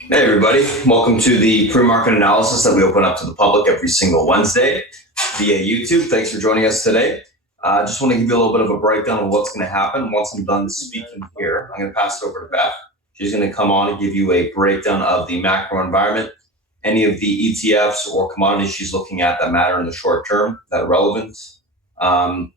Hey everybody, welcome to the pre-market analysis that we open up to the public every single Wednesday via YouTube. Thanks for joining us today. I just want to give you a little bit of a breakdown of what's going to happen. Once I'm done speaking here, I'm going to pass it over to Beth. She's going to come on and give you a breakdown of the macro environment, any of the ETFs or commodities she's looking at that matter in the short term, that are relevant.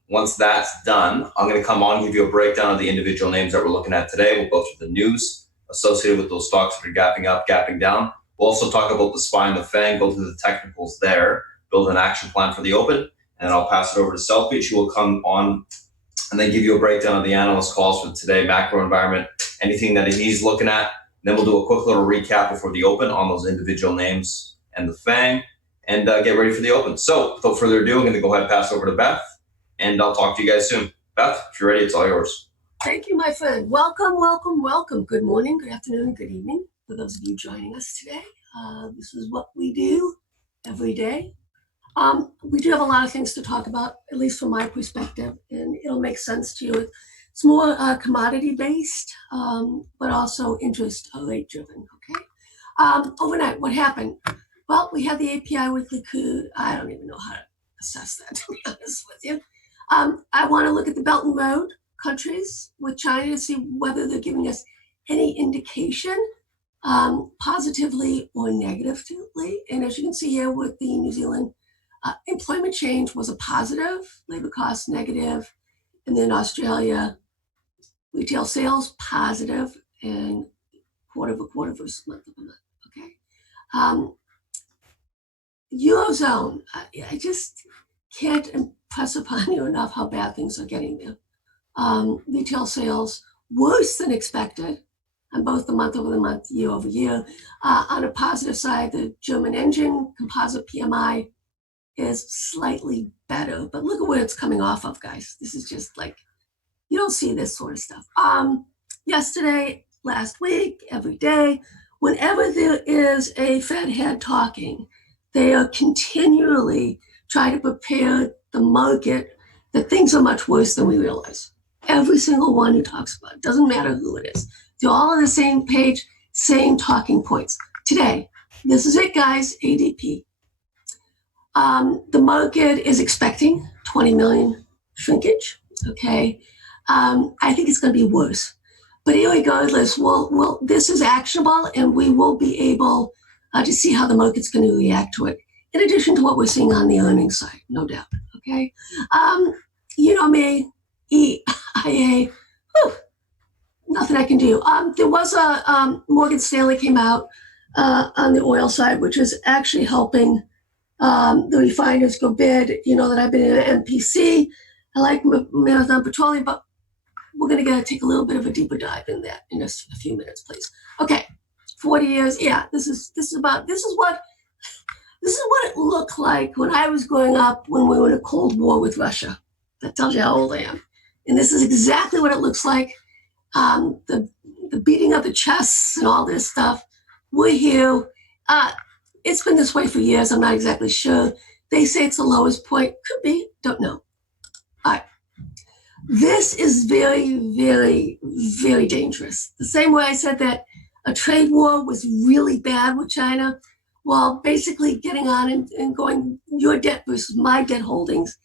Once that's done, I'm going to come on and give you a breakdown of the individual names that we're looking at today. We'll go through the news associated with those stocks that are gapping up, gapping down. We'll also talk about the SPY and the FANG, go through the technicals there, build an action plan for the open, and then I'll pass it over to Selfie. She will come on and then give you a breakdown of the analyst calls for today, macro environment, anything that he's looking at. Then we'll do a quick little recap before the open on those individual names and the FANG, and get ready for the open. So without further ado, I'm going to go ahead and pass over to Beth, and I'll talk to you guys soon. Beth, if you're ready, it's all yours. Thank you, my friend. Welcome, welcome, welcome. Good morning, good afternoon, good evening for those of you joining us today. This is what we do every day. We do have a lot of things to talk about, at least from my perspective, and it'll make sense to you. It's more commodity-based, but also interest rate-driven, okay? Overnight, what happened? Well, we had the API weekly coup. I don't even know how to assess that, to be honest with you. I want to look at the Belt and Road countries with China to see whether they're giving us any indication, positively or negatively. And as you can see here with the New Zealand employment change was a positive, labor costs negative, and then Australia retail sales positive, and quarter-over-quarter versus month-over-month. Okay, Eurozone. I just can't impress upon you enough how bad things are getting there. Retail sales worse than expected on both the month-over-month, year-over-year. On a positive side, the German engine composite PMI is slightly better, but look at where it's coming off of, guys. This is just like, you don't see this sort of stuff. Yesterday, last week, every day, whenever there is a Fed head talking, they are continually trying to prepare the market that things are much worse than we realize. Every single one he talks about, it doesn't matter who it is. They're all on the same page, same talking points. Today, this is it, guys, ADP. The market is expecting 20 million shrinkage, okay? I think it's going to be worse. But regardless, this is actionable, and we will be able to see how the market's going to react to it, in addition to what we're seeing on the earnings side, no doubt, okay? You know me, EIA, nothing I can do. There was a Morgan Stanley came out on the oil side, which is actually helping the refiners go bid. You know that I've been in an MPC. I like Marathon Petroleum, but we're going to take a little bit of a deeper dive in that in a few minutes, please. Okay, 40 years. Yeah, this is what it looked like when I was growing up, when we were in a Cold War with Russia. That tells you how old I am. And this is exactly what it looks like. The beating of the chests and all this stuff. We're here. It's been this way for years. I'm not exactly sure. They say it's the lowest point. Could be. Don't know. All right. This is very, very, very dangerous. The same way I said that a trade war was really bad with China. Well, basically getting on and going your debt versus my debt holdings,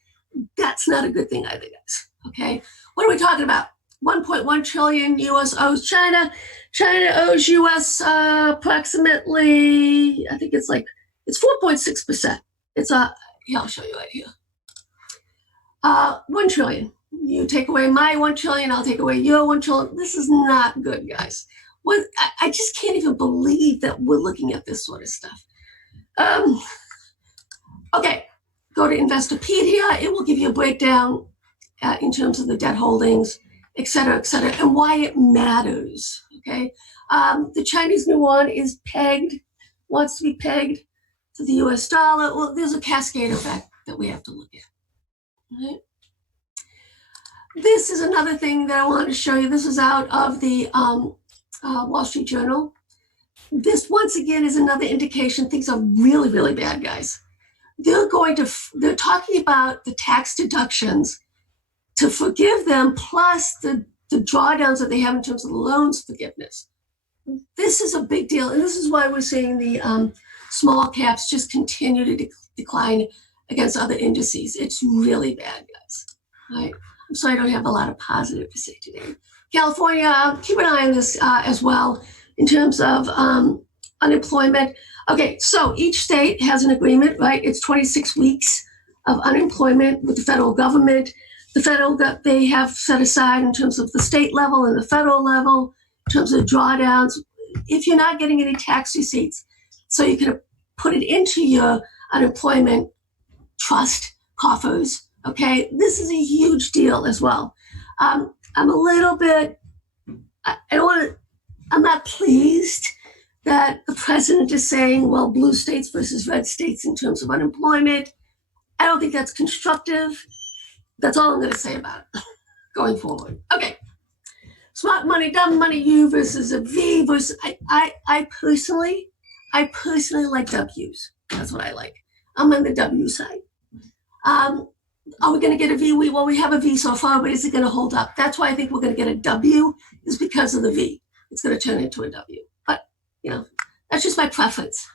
that's not a good thing either, guys. Okay, what are we talking about? 1.1 trillion US owes China. China owes US approximately, I think it's 4.6%. It's here, I'll show you right here. 1 trillion. You take away my 1 trillion, I'll take away your 1 trillion. This is not good, guys. I just can't even believe that we're looking at this sort of stuff. Okay, go to Investopedia. It will give you a breakdown in terms of the debt holdings, et cetera, and why it matters, okay? The Chinese yuan is wants to be pegged to the US dollar. Well, there's a cascade effect that we have to look at, right? This is another thing that I wanted to show you. This is out of the Wall Street Journal. This, once again, is another indication things are really, really bad, guys. They're talking about the tax deductions to forgive them, plus the drawdowns that they have in terms of the loans forgiveness. this is a big deal. And this is why we're seeing the small caps just continue to decline against other indices. It's really bad, guys. All right. I'm sorry I don't have a lot of positive to say today. California, keep an eye on this as well in terms of unemployment. Okay, so each state has an agreement, right? It's 26 weeks of unemployment with the federal government. The federal, they have set aside in terms of the state level and the federal level, in terms of drawdowns. If you're not getting any tax receipts, so you can put it into your unemployment trust coffers, okay? This is a huge deal as well. I'm a little bit, I'm not pleased that the president is saying, well, blue states versus red states in terms of unemployment. I don't think that's constructive. That's all I'm going to say about it going forward. Okay. Smart money, dumb money, U versus a V versus, I personally like W's. That's what I like. I'm on the W side. Are we going to get a V? Well, we have a V so far, but is it going to hold up? That's why I think we're going to get a W, is because of the V. It's going to turn into a W. But, you know, that's just my preference.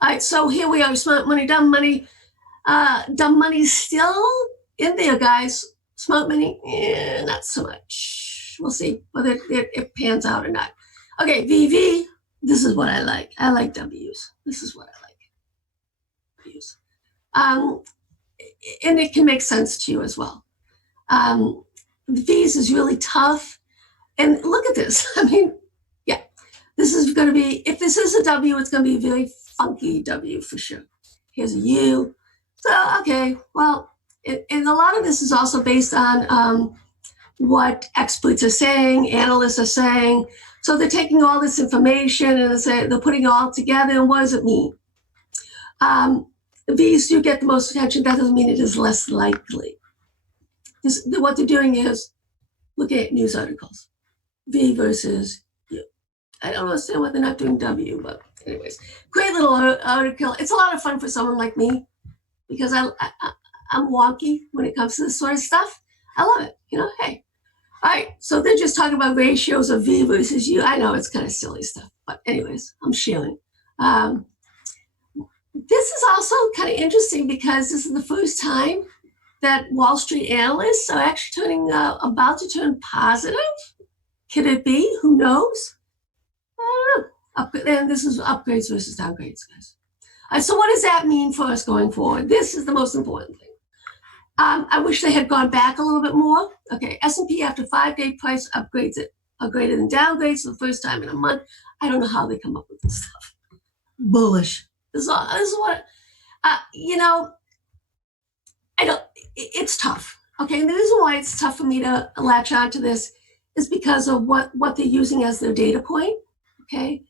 All right, so here we are, smart money, dumb money. Dumb money's still in there, guys. Smart money, not so much. We'll see whether it pans out or not. Okay, VV, this is what I like. I like W's. This is what I like. W's. And it can make sense to you as well. V's is really tough. And look at this. I mean, yeah, this is going to be, if this is a W, it's going to be a very funky W for sure. Here's a U. So, okay, well, and a lot of this is also based on what experts are saying, analysts are saying. So they're taking all this information and they're putting it all together. And what does it mean? V's do get the most attention. That doesn't mean it is less likely. What they're doing is looking at news articles. V versus U. I don't understand why they're not doing W, but anyways. Great little article. It's a lot of fun for someone like me because I'm wonky when it comes to this sort of stuff. I love it. You know, hey. All right, so they're just talking about ratios of V versus U. I know it's kind of silly stuff, but anyways, I'm sharing. This is also kind of interesting because this is the first time that Wall Street analysts are actually about to turn positive. Could it be? Who knows? I don't know. And this is upgrades versus downgrades, guys. All right, so what does that mean for us going forward? This is the most important thing. I wish they had gone back a little bit more. Okay, S&P after 5-day price upgrades are greater than downgrades for the first time in a month. I don't know how they come up with this stuff. Bullish. This is what, you know, it's tough. Okay, and the reason why it's tough for me to latch on to this is because of what they're using as their data point. Okay,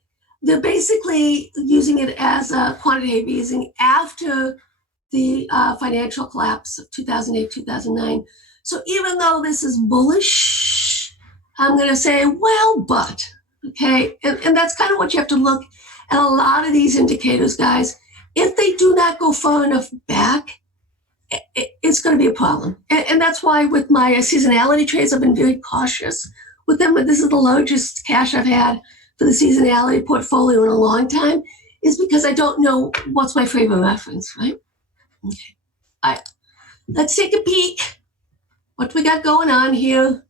they're basically using it as a quantitative easing after the financial collapse of 2008, 2009. So even though this is bullish, I'm going to say, well, but, okay? And that's kind of what you have to look at a lot of these indicators, guys. If they do not go far enough back, it's going to be a problem. And that's why with my seasonality trades, I've been very cautious with them. But this is the largest cash I've had for the seasonality portfolio in a long time, is because I don't know what's my favorite reference, right? Okay. All right. Let's take a peek. What we got going on here?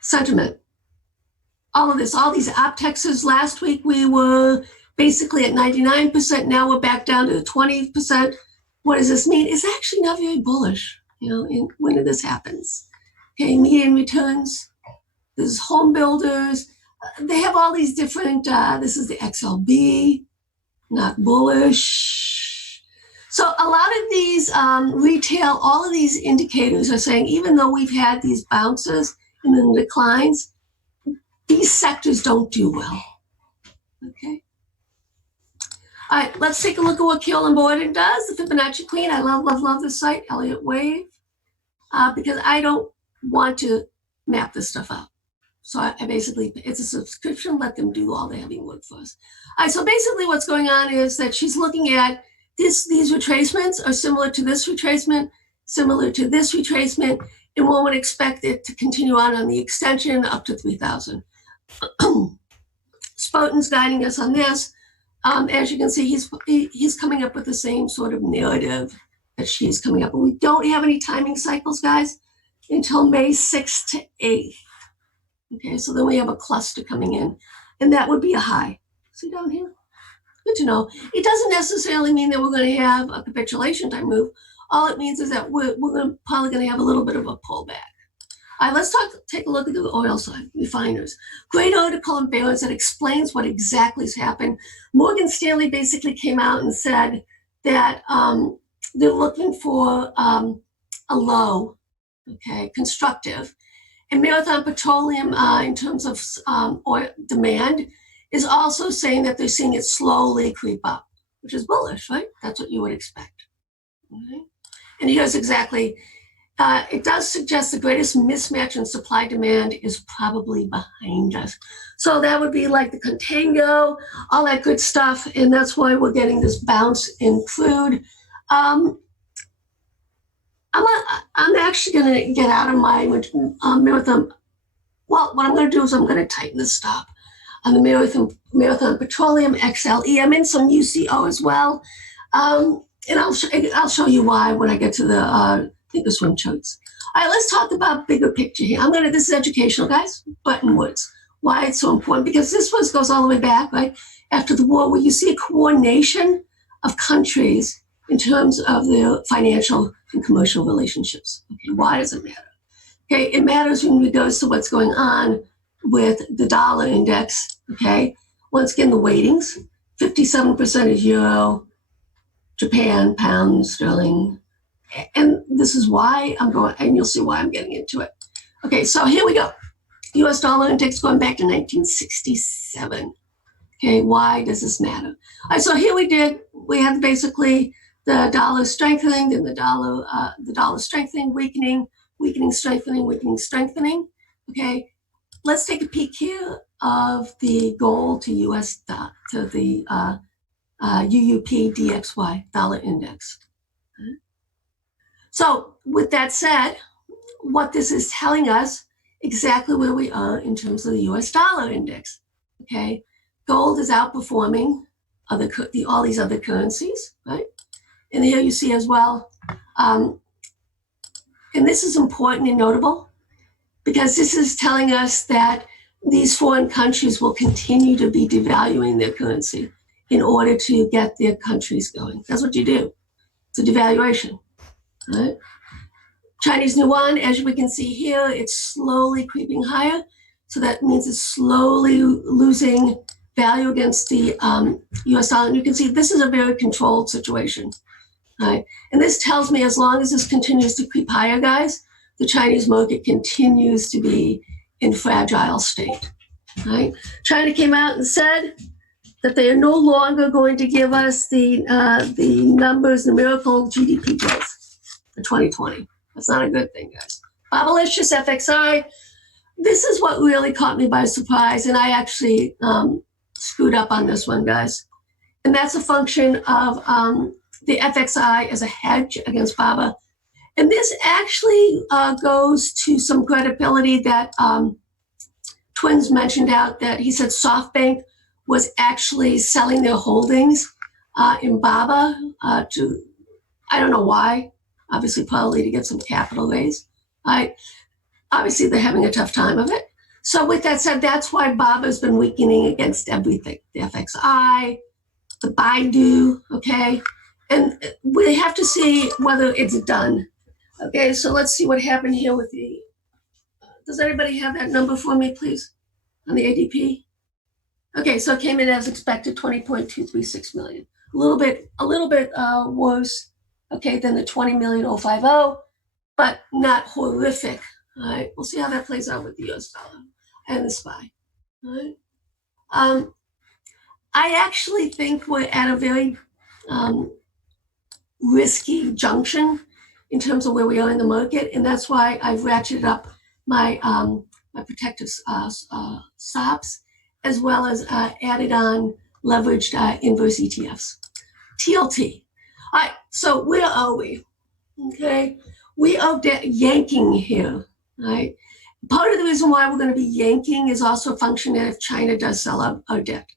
Sentiment. All of this, all these aptexes. Last week we were basically at 99%. Now we're back down to 20%. What does this mean? It's actually not very bullish, you know, when this happens. Okay, median returns. There's home builders. They have all these different, this is the XLB, not bullish. So a lot of these retail, all of these indicators are saying, even though we've had these bounces and then declines, these sectors don't do well. Okay. All right, let's take a look at what Keelan Borden does. The Fibonacci Queen. I love this site, Elliott Wave, because I don't want to map this stuff out. So I basically, it's a subscription. Let them do all the heavy work for us. All right, so basically what's going on is that she's looking at these retracements are similar to this retracement, similar to this retracement, and one would expect it to continue on the extension up to 3,000. Spartan's guiding us on this. As you can see, he's coming up with the same sort of narrative that she's coming up with. We don't have any timing cycles, guys, until May 6th to 8th. Okay, so then we have a cluster coming in, and that would be a high. See down here? Good to know. It doesn't necessarily mean that we're going to have a capitulation type move. All it means is that we're probably going to have a little bit of a pullback. All right, let's take a look at the oil side, refiners. Great article in Barron's that explains what exactly has happened. Morgan Stanley basically came out and said that they're looking for a low, okay, constructive. And Marathon Petroleum, in terms of oil demand, is also saying that they're seeing it slowly creep up, which is bullish, right? That's what you would expect. Okay? And here's exactly, it does suggest the greatest mismatch in supply demand is probably behind us. So that would be like the contango, all that good stuff. And that's why we're getting this bounce in crude. I'm actually going to get out of my marathon. Well, what I'm going to do is I'm going to tighten the stop on the Marathon Petroleum XLE. I'm in some UCO as well. And I'll show you why when I get to the Thinkorswim charts. All right, let's talk about bigger picture here. This is educational, guys. Button Woods. Why it's so important? Because this one goes all the way back, right? After the war, where you see a coordination of countries in terms of their financial and commercial relationships. Okay, why does it matter? Okay, it matters in regards to what's going on with the dollar index. Okay, once again, the weightings: 57% is euro, Japan, pound, sterling, and this is why I'm going. And you'll see why I'm getting into it. Okay, so here we go. U.S. dollar index going back to 1967. Okay, why does this matter? All right, so here we have basically the dollar strengthening, then the dollar strengthening, weakening, strengthening, weakening, strengthening. Okay, let's take a peek here of the gold to U.S. to the UUP DXY dollar index. Okay. So with that said, what this is telling us exactly where we are in terms of the U.S. dollar index. Okay, gold is outperforming all these other currencies, right? And here you see as well, and this is important and notable because this is telling us that these foreign countries will continue to be devaluing their currency in order to get their countries going. That's what you do. It's a devaluation, right? Chinese yuan, as we can see here, it's slowly creeping higher. So that means it's slowly losing value against the US dollar. And you can see this is a very controlled situation. Right? And this tells me as long as this continues to creep higher, guys, the Chinese market continues to be in fragile state. Right? China came out and said that they are no longer going to give us the numbers, numerical GDP growth for 2020. That's not a good thing, guys. Bobalicious FXI. This is what really caught me by surprise, and I actually screwed up on this one, guys. And that's a function of the FXI as a hedge against BABA. And this actually goes to some credibility that Twins mentioned out, that he said SoftBank was actually selling their holdings in BABA to, I don't know why, obviously probably to get some capital raise. Obviously they're having a tough time of it. So with that said, that's why BABA's been weakening against everything. The FXI, the Baidu, okay? And we have to see whether it's done. Okay, so let's see what happened here with the, does anybody have that number for me, please, on the ADP? Okay, so it came in as expected, 20.236 million. A little bit worse, okay, than the 20,050,000, but not horrific. All right, we'll see how that plays out with the US dollar and the SPY. All right. I actually think we're at a very risky junction in terms of where we are in the market, and that's why I've ratcheted up my my protective stops, as well as added on leveraged inverse ETFs. TLT. All right, so where are we? Okay, we are yanking here, right? Part of the reason why we're going to be yanking is also a function that if China does sell our debt.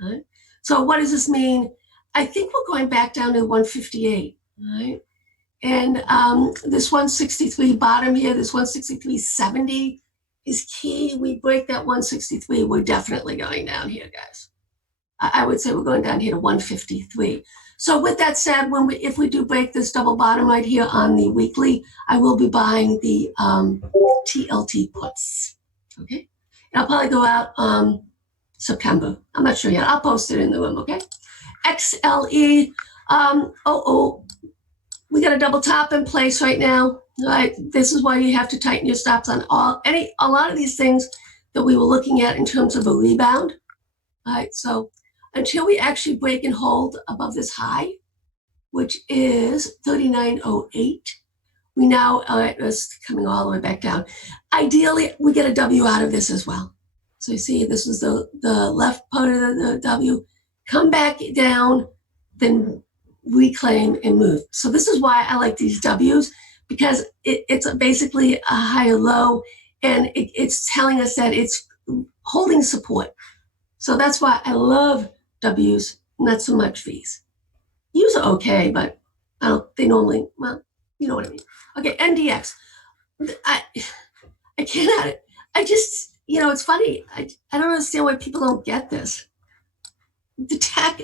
Right? So what does this mean? I think we're going back down to 158, right? And this 163 bottom here, this 163.70 is key. We break that 163, we're definitely going down here, guys. I would say we're going down here to 153. So with that said, if we do break this double bottom right here on the weekly, I will be buying the TLT puts. Okay, and I'll probably go out September. I'm not sure yet. I'll post it in the room. Okay, XLE. We got a double top in place right now. Right, this is why you have to tighten your stops on a lot of these things that we were looking at in terms of a rebound. All right, so until we actually break and hold above this high, which is 39.08, we now are coming all the way back down. Ideally, we get a W out of this as well. So you see, this is the left part of the W. Come back down, then reclaim and move. So this is why I like these W's, because it's basically a higher low, and it's telling us that it's holding support. So that's why I love W's, not so much V's. U's are okay, but they normally, well, you know what I mean. Okay, NDX. I cannot, I just, it's funny. I don't understand why people don't get this. The tech,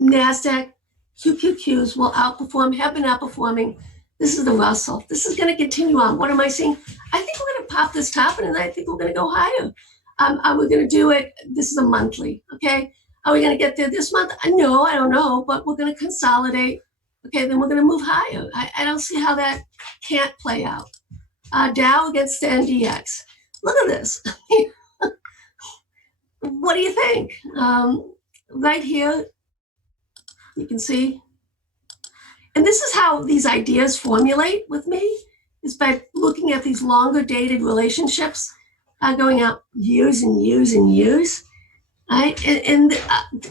NASDAQ, QQQs will outperform, have been outperforming. This is the Russell. This is going to continue on. What am I seeing? I think we're going to pop this top, and I think we're going to go higher. Are we going to do it? This is a monthly, okay? Are we going to get there this month? No, I don't know, but we're going to consolidate. Okay, then we're going to move higher. I don't see how that can't play out. Dow against the NDX. Look at this. What do you think? Right here, you can see. And this is how these ideas formulate with me, is by looking at these longer dated relationships going out years and years and years. Right? And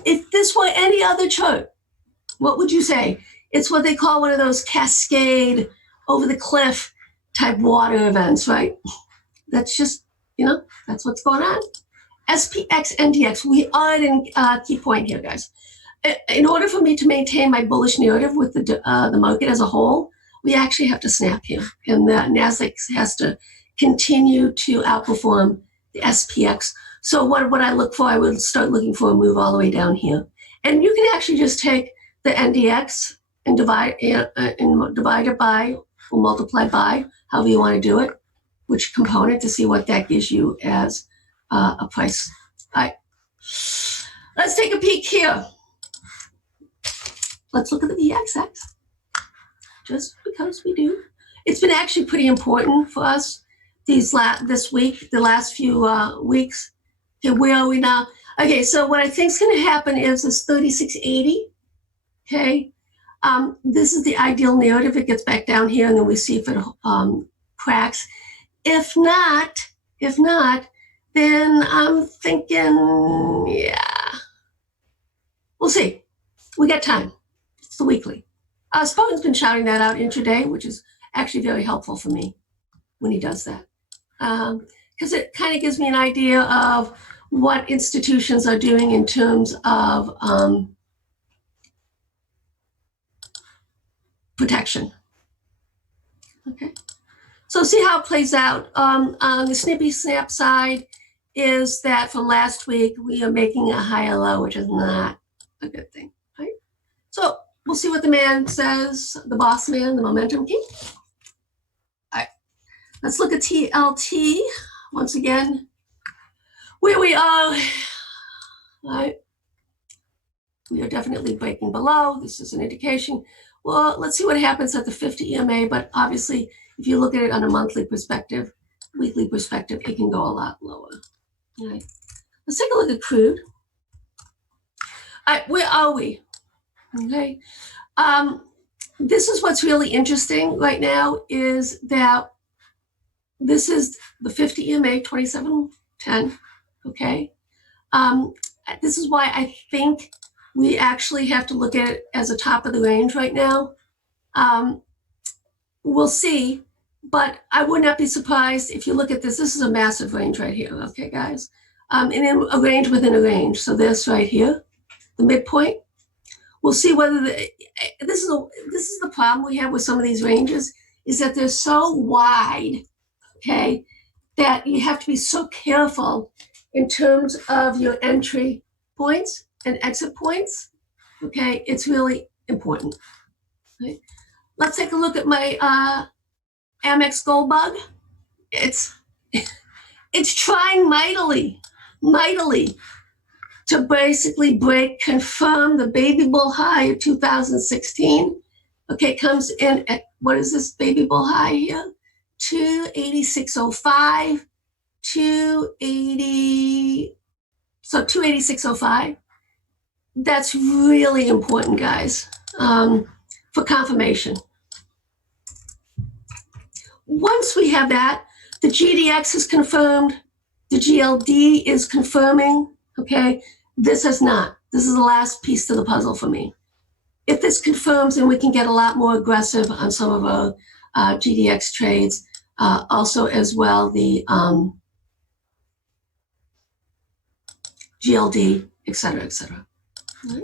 if this were any other chart, what would you say? It's what they call one of those cascade over the cliff type water events, right? That's just, that's what's going on. SPX, NDX, we are at a key point here, guys. In order for me to maintain my bullish narrative with the market as a whole, we actually have to snap here. And the NASDAQ has to continue to outperform the SPX. So what I look for, I would start looking for a move all the way down here. And you can actually just take the NDX and divide it by or multiply by, however you want to do it, which component, to see what that gives you as a price. All right, let's take a peek here. Let's look at the VXX, just because we do. It's been actually pretty important for us this week, the last few weeks. Okay, where are we now? Okay, so what I think is going to happen is this 3680. Okay, this is the ideal narrative. It gets back down here, and then we see if it cracks. If not, then I'm thinking, yeah, we'll see. We got time. It's the weekly. Spartan's been shouting that out intraday, which is actually very helpful for me when he does that. Because it kind of gives me an idea of what institutions are doing in terms of protection. Okay. So see how it plays out. On the snippy snap side is that from last week, we are making a higher low, which is not a good thing, right? So we'll see what the man says, the boss man, the momentum king. All right, let's look at TLT once again. Where we are, right? We are definitely breaking below. This is an indication. Well, let's see what happens at the 50 EMA, but obviously, if you look at it on a monthly perspective, weekly perspective, it can go a lot lower. All right, let's take a look at crude. All right, where are we? Okay, this is what's really interesting right now, is that this is the 50 EMA 2710. Okay, this is why I think we actually have to look at it as a top of the range right now. We'll see. But I would not be surprised if you look at this. This is a massive range right here, okay, guys? And then a range within a range. So this right here, the midpoint. We'll see whether this is the problem we have with some of these ranges, is that they're so wide, okay, that you have to be so careful in terms of your entry points and exit points. Okay, it's really important. Right? Let's take a look at my Amex Gold Bug. It's trying mightily to basically confirm the baby bull high of 2016. Okay, comes in at, what is this baby bull high here? 286.05, 280, so 286.05. That's really important, guys, for confirmation. Once we have that, the GDX is confirmed, the GLD is confirming, okay? This has not. This is the last piece to the puzzle for me. If this confirms, then we can get a lot more aggressive on some of our GDX trades, also as well the GLD, et cetera, et cetera. Right.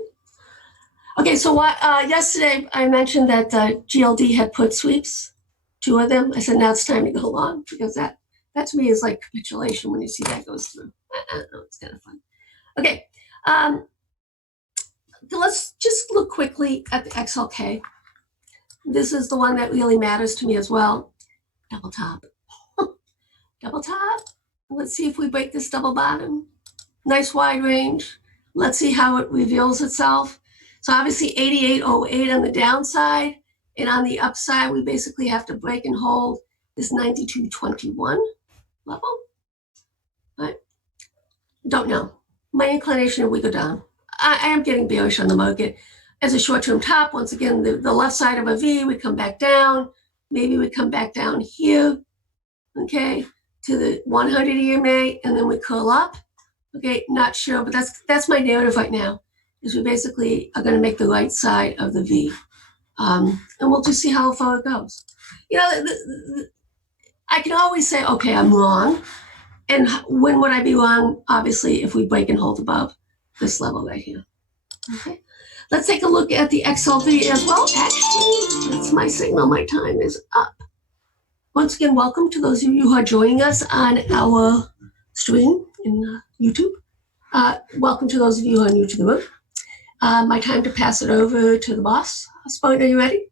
Okay, so yesterday I mentioned that GLD had put sweeps, 2 of them. I said, now it's time to go long, because that to me is like capitulation when you see that goes through. I don't know, it's kind of fun. Okay, let's just look quickly at the XLK. This is the one that really matters to me as well. Double top. Double top. Let's see if we break this double bottom. Nice wide range. Let's see how it reveals itself. So obviously 88.08 on the downside, and on the upside, we basically have to break and hold this 92.21 level. Right? Don't know. My inclination, we go down. I am getting bearish on the market. As a short-term top, once again, the left side of a V, we come back down. Maybe we come back down here, okay, to the 100-year May, and then we curl up. Okay, not sure, but that's my narrative right now, is we basically are going to make the right side of the V. And we'll just see how far it goes. You know, I can always say, okay, I'm wrong. And when would I be wrong? Obviously, if we break and hold above this level right here. Okay, let's take a look at the XLV as well. Actually, that's my signal. My time is up. Once again, welcome to those of you who are joining us on our stream in YouTube. Welcome to those of you who are new to the room. My time to pass it over to the boss. Spartan, are you ready?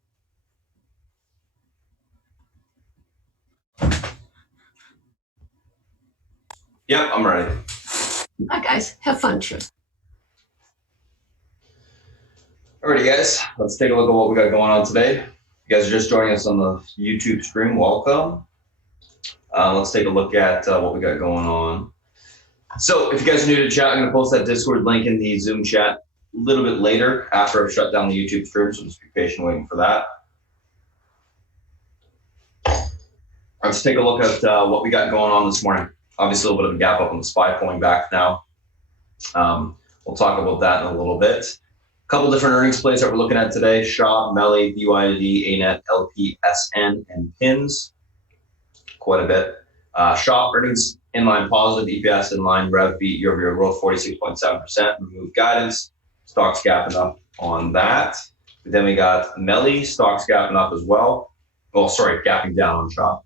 Yep, I'm ready. All right, guys, have fun. Cheers. Alrighty, guys, let's take a look at what we got going on today. If you guys are just joining us on the YouTube stream, welcome. Let's take a look at what we got going on. So if you guys are new to the chat, I'm going to post that Discord link in the Zoom chat a little bit later after I've shut down the YouTube stream, so just be patient waiting for that. Let's take a look at what we got going on this morning. Obviously, a little bit of a gap up on the SPY pulling back now. We'll talk about that in a little bit. A couple different earnings plays that we're looking at today: Shaw, Melly, BYD, ANET, LP, SN, and PINS. Quite a bit. Shaw earnings in line positive, EPS in line, rev beat, year-over-year growth 46.7%. Removed guidance, stocks gapping up on that. But then we got Melly, stocks gapping up as well. Oh, sorry, gapping down on Shaw.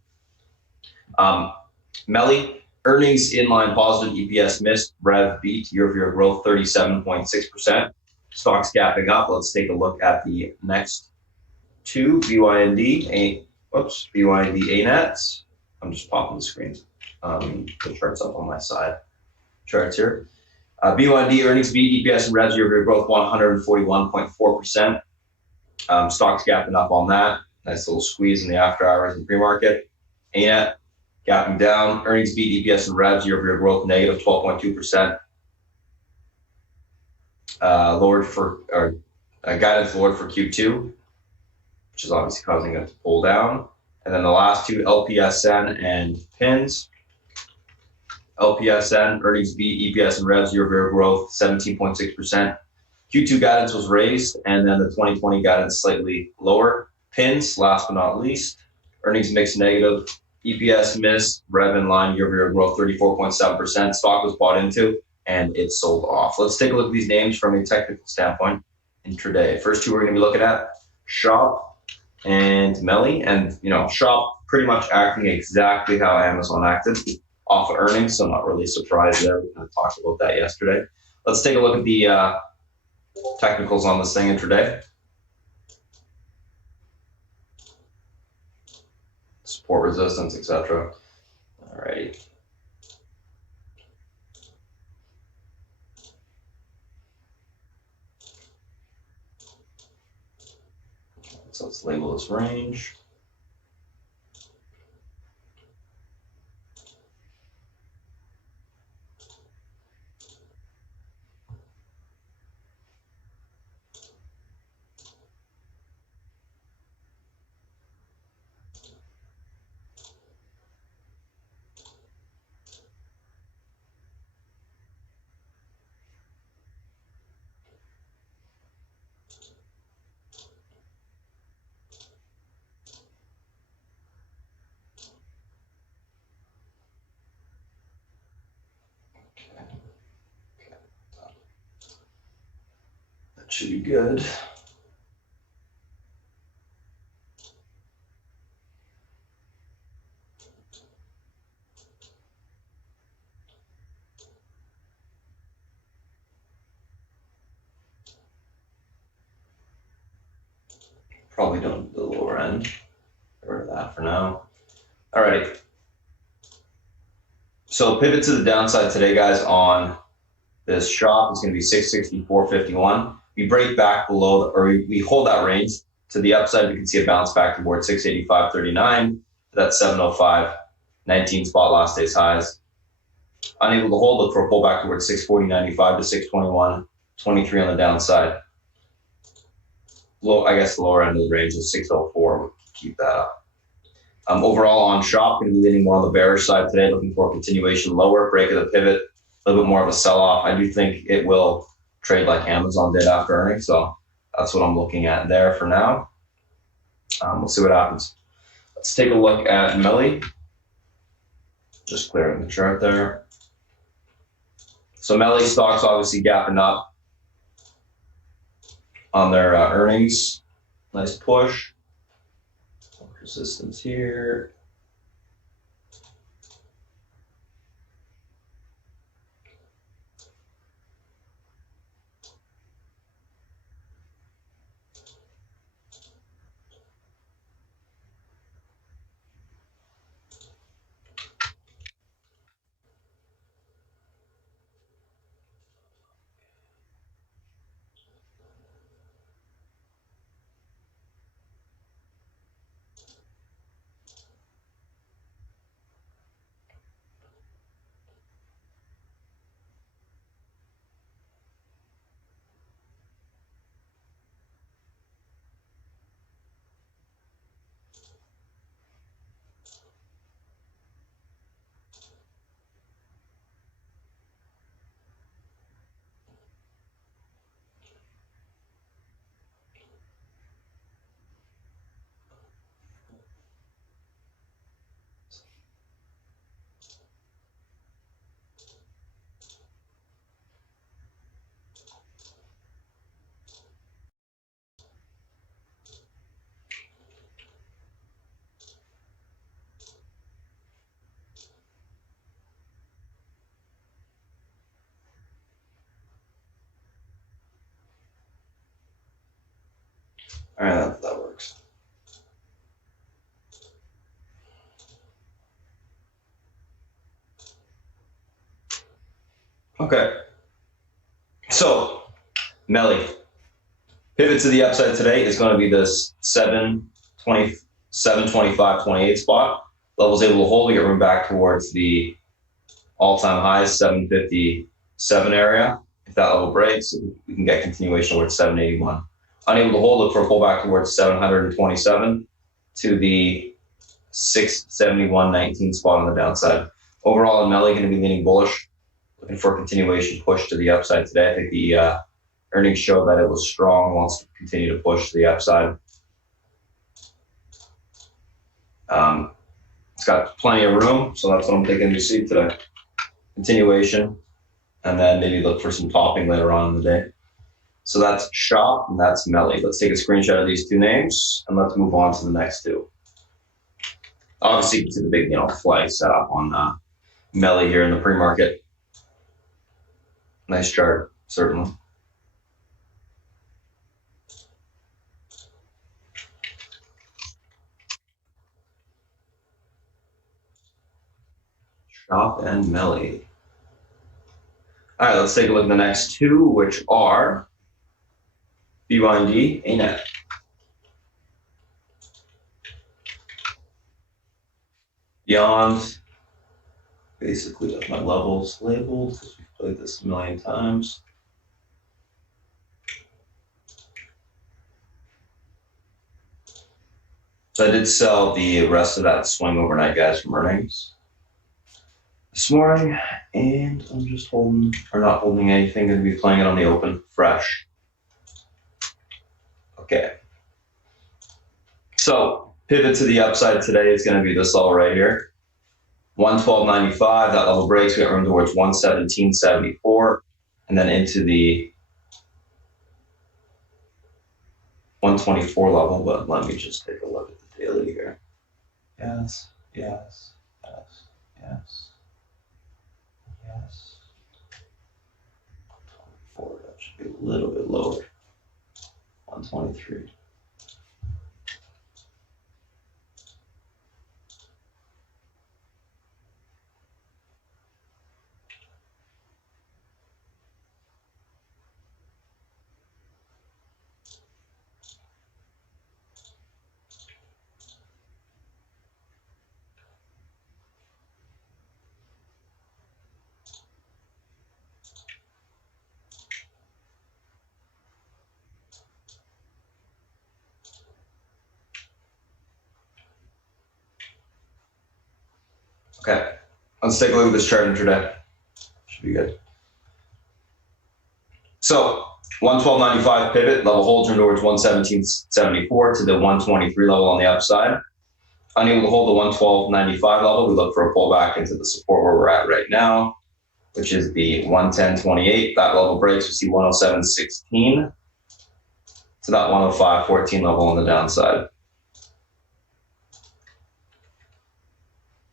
Melly, earnings in line positive, EPS missed, rev beat, year-over-year growth 37.6%. Stocks gapping up. Let's take a look at the next two, BYD, BYD ANETs. I'm just popping the screen. The charts up on my side. Charts here. BYD earnings beat, EPS and revs year-over-year growth 141.4%. Stocks gapping up on that. Nice little squeeze in the after hours and pre-market. ANET gapping down. Earnings beat, EPS and revs year-over-year growth negative 12.2%. Lowered for guidance lowered for Q2, which is obviously causing it to pull down. And then the last two, LPSN and PINS. LPSN earnings beat, EPS and revs year-over-year growth 17.6%. Q2 guidance was raised, and then the 2020 guidance slightly lower. PINS, last but not least, Earnings mixed negative. EPS missed. Rev in line, year-over-year growth 34.7%. Stock was bought into and it sold off. Let's take a look at these names from a technical standpoint intraday. First two we're going to be looking at Shop and Melly. And, Shop pretty much acting exactly how Amazon acted off of earnings, so I'm not really surprised there. We kind of talked about that yesterday. Let's take a look at the technicals on this thing intraday. Support, resistance, etc. Alrighty. So let's label this range. That should be good. Probably don't do the lower end. Get rid of that for now. Alrighty. So pivot to the downside today, guys, on this Shop is going to be 664.51. We break back below, or we hold that range to the upside. We can see a bounce back toward 685.39. That's 705.19 spot last day's highs. Unable to hold, look for a pullback towards 640.95 to 621.23 on the downside. I guess the lower end of the range is 604. We'll keep that up. Overall on Shop, going to be leaning more on the bearish side today, looking for a continuation lower, break of the pivot, a little bit more of a sell-off. I do think it will trade like Amazon did after earnings, so that's what I'm looking at there for now. We'll see what happens. Let's take a look at Melly. Just clearing the chart there. So Melly stocks obviously gapping up on their earnings. Nice push. Resistance here. All right, that works. Okay. So, Melly. Pivot to the upside today is going to be this 725.28 spot. Levels able to hold, we get room back towards the all-time highs, 757 area. If that level breaks, we can get continuation towards 781. Unable to hold, look for a pullback towards 727 to the 671.19 spot on the downside. Overall, in Melly, going to be leaning bullish, looking for a continuation push to the upside today. I think the earnings show that it was strong, wants to continue to push to the upside. It's got plenty of room, so that's what I'm thinking to see today. Continuation, and then maybe look for some topping later on in the day. So that's Shop and that's Melly. Let's take a screenshot of these two names and let's move on to the next two. Obviously, you can see the big, flag set up on Melly here in the pre-market. Nice chart, certainly. Shop and Melly. All right, let's take a look at the next two, which are BYD, ANET. Beyond, basically have my levels labeled because we've played this a million times. So I did sell the rest of that swing overnight, guys, from earnings this morning, and I'm just holding, or not holding anything, going to be playing it on the open, fresh. Okay. So pivot to the upside today is going to be this level right here. 112.95, that level breaks, we got room towards 117.74, and then into the 124 level, but let me just take a look at the daily here. Yes, yes, yes, yes, yes. 124, that should be a little bit lower. 123. Okay, let's take a look at this chart intraday. Should be good. So 112.95 pivot, level holds towards 117.74 to the 123 level on the upside. Unable to hold the 112.95 level, we look for a pullback into the support where we're at right now, which is the 110.28. That level breaks, we see 107.16 to that 105.14 level on the downside.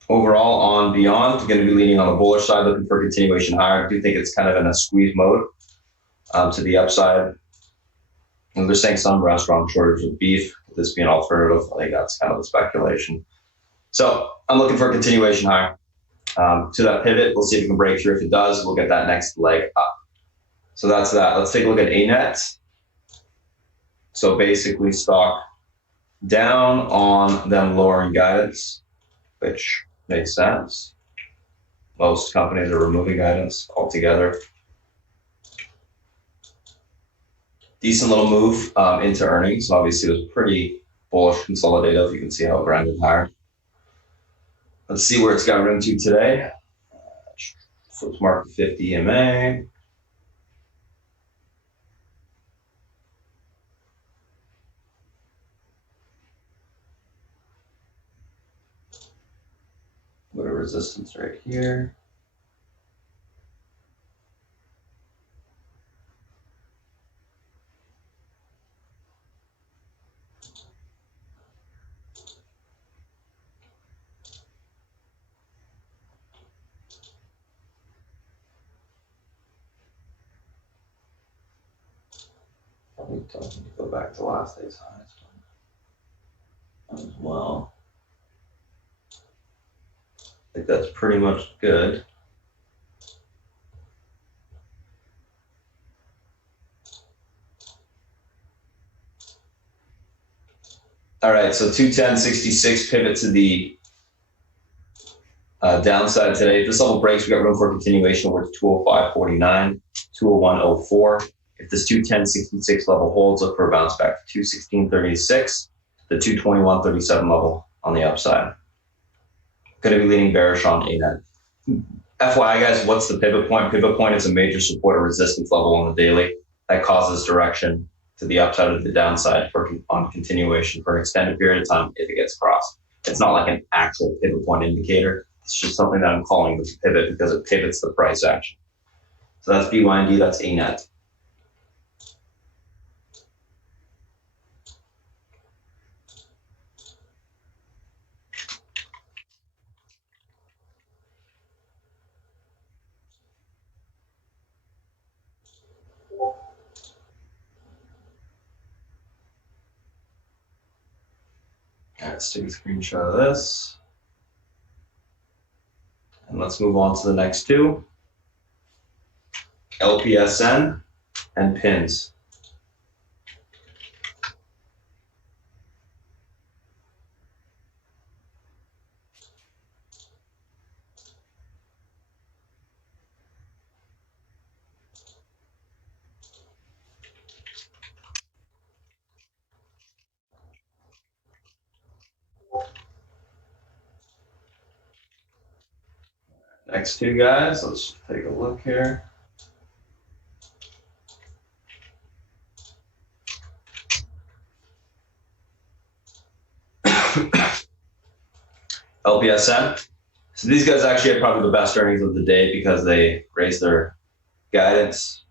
Overall, on Beyond, going to be leaning on the bullish side, looking for continuation higher. I do think it's kind of in a squeeze mode to the upside. And they're saying some restaurant shortage of beef, this being alternative. I think that's kind of the speculation. So I'm looking for a continuation higher to that pivot. We'll see if we can break through. If it does, we'll get that next leg up. So that's that. Let's take a look at ANET. So basically stock down on them lowering guidance, which makes sense. Most companies are removing guidance altogether. Decent little move into earnings. Obviously, it was pretty bullish consolidative. You can see how it grinded higher. Let's see where it's got room to today. Flips market 50 EMA. Go to resistance right here. Probably telling me to go back to last day's highs as well. I think that's pretty much good. All right, so 210.66 pivot to the downside today. If this level breaks, we got room for a continuation towards 205.49, 201.04. If this 210.66 level holds, look for a bounce back to 216.36, the 221.37 level on the upside. Going to be leaning bearish on ANET. FYI, guys, what's the pivot point? Pivot point is a major support or resistance level on the daily that causes direction to the upside or the downside on continuation for an extended period of time if it gets crossed. It's not like an actual pivot point indicator. It's just something that I'm calling the pivot because it pivots the price action. So that's BYND, that's ANET. All right, let's take a screenshot of this. And let's move on to the next two. LPSN and pins. Next two guys, let's take a look here. LPSN. So these guys actually had probably the best earnings of the day because they raised their guidance.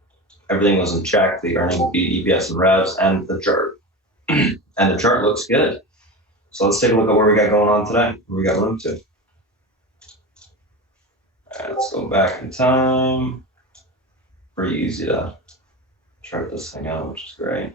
Everything was in check. The earnings beat EPS and revs and the chart. And the chart looks good. So let's take a look at where we got going on today, where we got room to. All right, let's go back in time. Pretty easy to chart this thing out, which is great.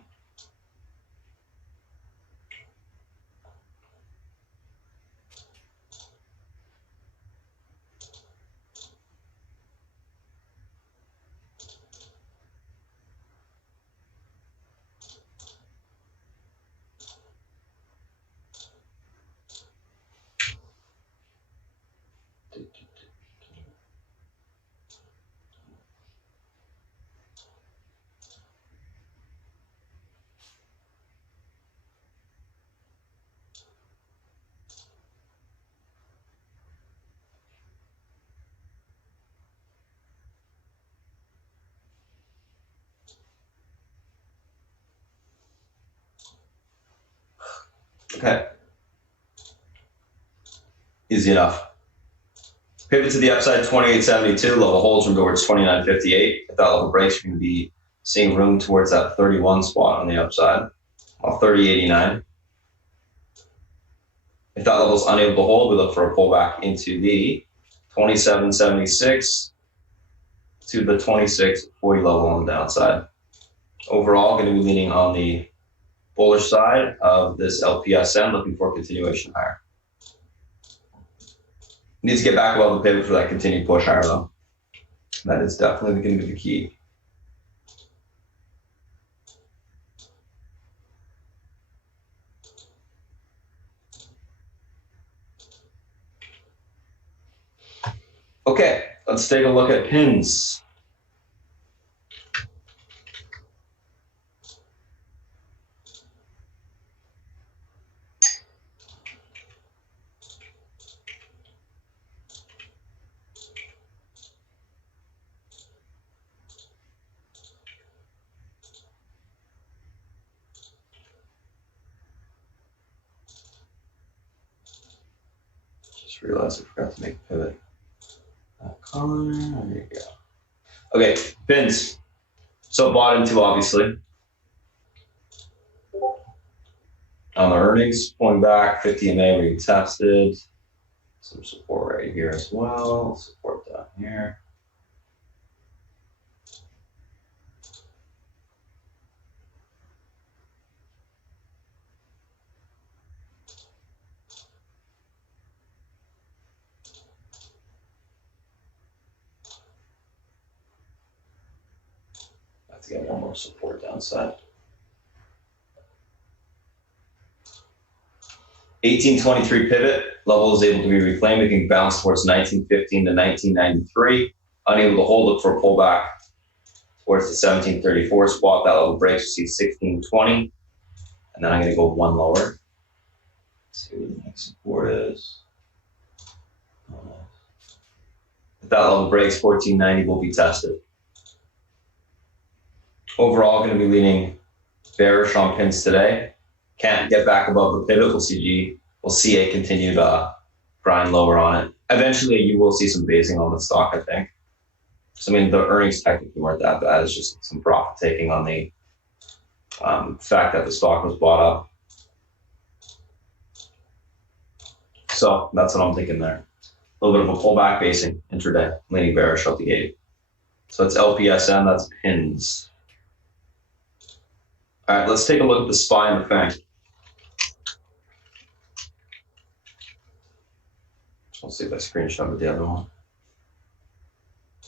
Okay. Easy enough. Pivot to the upside, 28.72. Level holds from towards 29.58. If that level breaks, you're going to be seeing room towards that 31 spot on the upside, or 30.89. If that level is unable to hold, we look for a pullback into the 27.76 to the 26.40 level on the downside. Overall, going to be leaning on the bullish side of this LPSN, looking for a continuation higher. Needs to get back above the pivot for that continued push higher though. That is definitely going to be the key. Okay, let's take a look at pins. Just realized I forgot to make a pivot. That color, there you go. Okay, pins. So bought into obviously. On the earnings, pulling back, 50 MA retested. Some support right here as well. Support down here. Let's get one more support downside. 1823 pivot level is able to be reclaimed. It can bounce towards 1915 to 1993. Unable to hold, look for a pullback towards the 1734 spot. That level breaks, you see 1620. And then I'm going to go one lower. Let's see what the next support is. If that level breaks, 1490 will be tested. Overall, going to be leaning bearish on pins today. Can't get back above the pivot. We'll see we'll see a continued grind lower on it. Eventually, you will see some basing on the stock, I think. So, I mean, the earnings technically weren't that bad. It's just some profit taking on the fact that the stock was bought up. So that's what I'm thinking there. A little bit of a pullback basing intraday, leaning bearish out the gate. So it's LPSN, that's pins. All right, let's take a look at the SPY and the FANG. Let's see if I screenshotted the other one.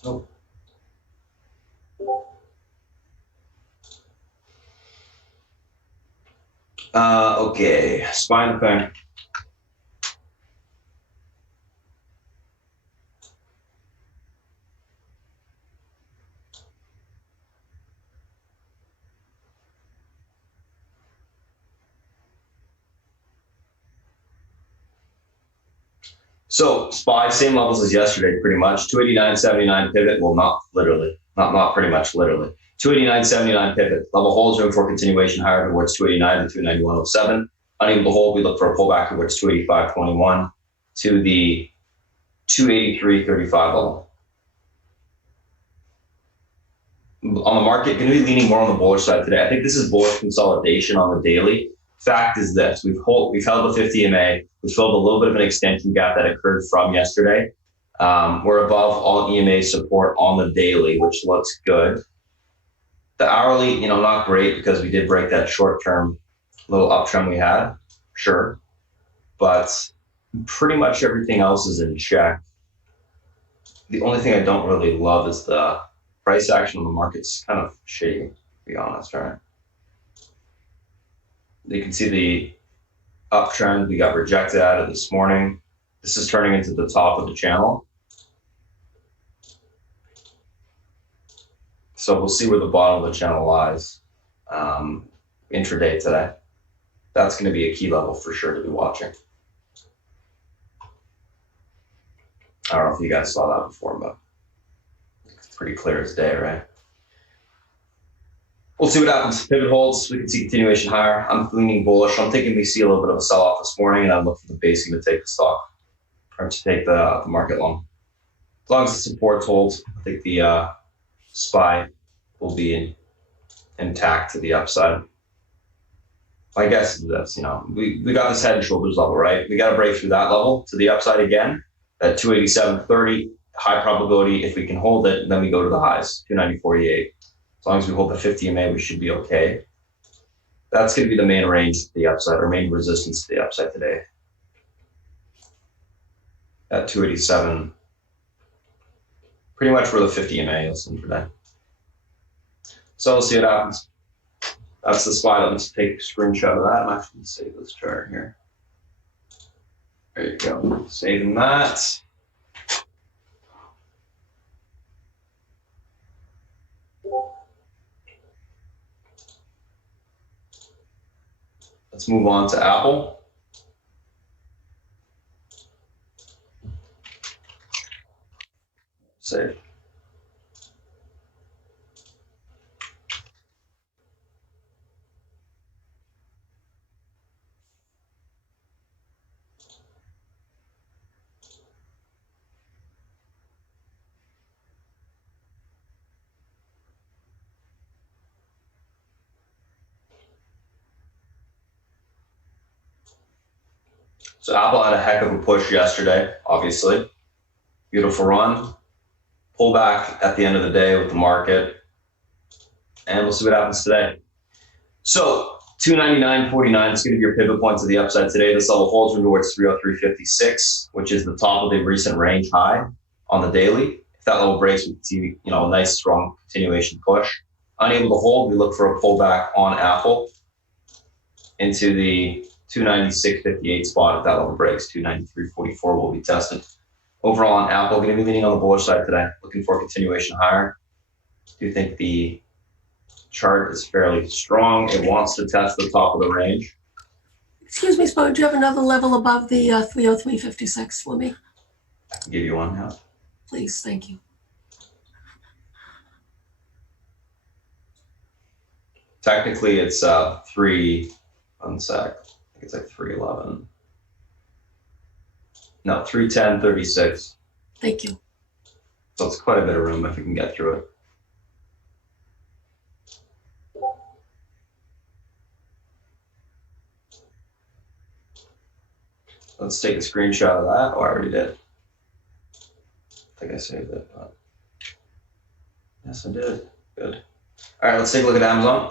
Nope. Okay, SPY and the FANG. So SPY, same levels as yesterday, pretty much. 289.79 pivot. Well, not literally, not pretty much, literally. 289.79 pivot. Level holds room for continuation higher towards 289 to 291.07. Unable to hold, we look for a pullback towards 285.21 to the 283.35 level. On the market, going to be leaning more on the bullish side today. I think this is bullish consolidation on the daily. Fact is this: we've held the 50 MA. We filled a little bit of an extension gap that occurred from yesterday. We're above all EMA support on the daily, which looks good. The hourly, not great because we did break that short-term little uptrend we had, sure, but pretty much everything else is in check. The only thing I don't really love is the price action on the market's kind of shady, to be honest, right? You can see the uptrend we got rejected out of this morning. This is turning into the top of the channel. So we'll see where the bottom of the channel lies intraday today. That's going to be a key level for sure to be watching. I don't know if you guys saw that before, but it's pretty clear as day, right? We'll see what happens. Pivot holds. We can see continuation higher. I'm leaning bullish. I'm thinking we see a little bit of a sell-off this morning, and I'm looking for the basing to take the stock or to take the market long. As long as the support holds, I think the SPY will be intact to the upside. My guess is this, we got this head and shoulders level, right? We got to break through that level to the upside again. At 287.30, high probability. If we can hold it, then we go to the highs, 290.48. As long as we hold the 50 MA, we should be okay. That's going to be the main range to the upside, or main resistance to the upside today. At 287, pretty much where the 50 MA is in today. So we'll see what happens. That's the SPY. Let's take a screenshot of that. I'm actually going to save this chart here. There you go. Saving that. Let's move on to Apple. Save. So Apple had a heck of a push yesterday, obviously. Beautiful run. Pull back at the end of the day with the market. And we'll see what happens today. So 299.49 is going to be your pivot point to the upside today. This level holds room towards 303.56, which is the top of the recent range high on the daily. If that level breaks, we can see a nice strong continuation push. Unable to hold, we look for a pullback on Apple into the 296.58 spot. If that level breaks, 293.44 will be tested. Overall on Apple, going to be leaning on the bullish side today, looking for continuation higher. Do you think the chart is fairly strong? It wants to test the top of the range. Excuse me, Spo, do you have another level above the 303.56 for me? I can give you one now. Please, thank you. Technically, it's 1 sec. I think it's like 311. No, 310.36. Thank you. So it's quite a bit of room if we can get through it. Let's take a screenshot of that. Oh, I already did. I think I saved it. But yes, I did. Good. All right, let's take a look at Amazon.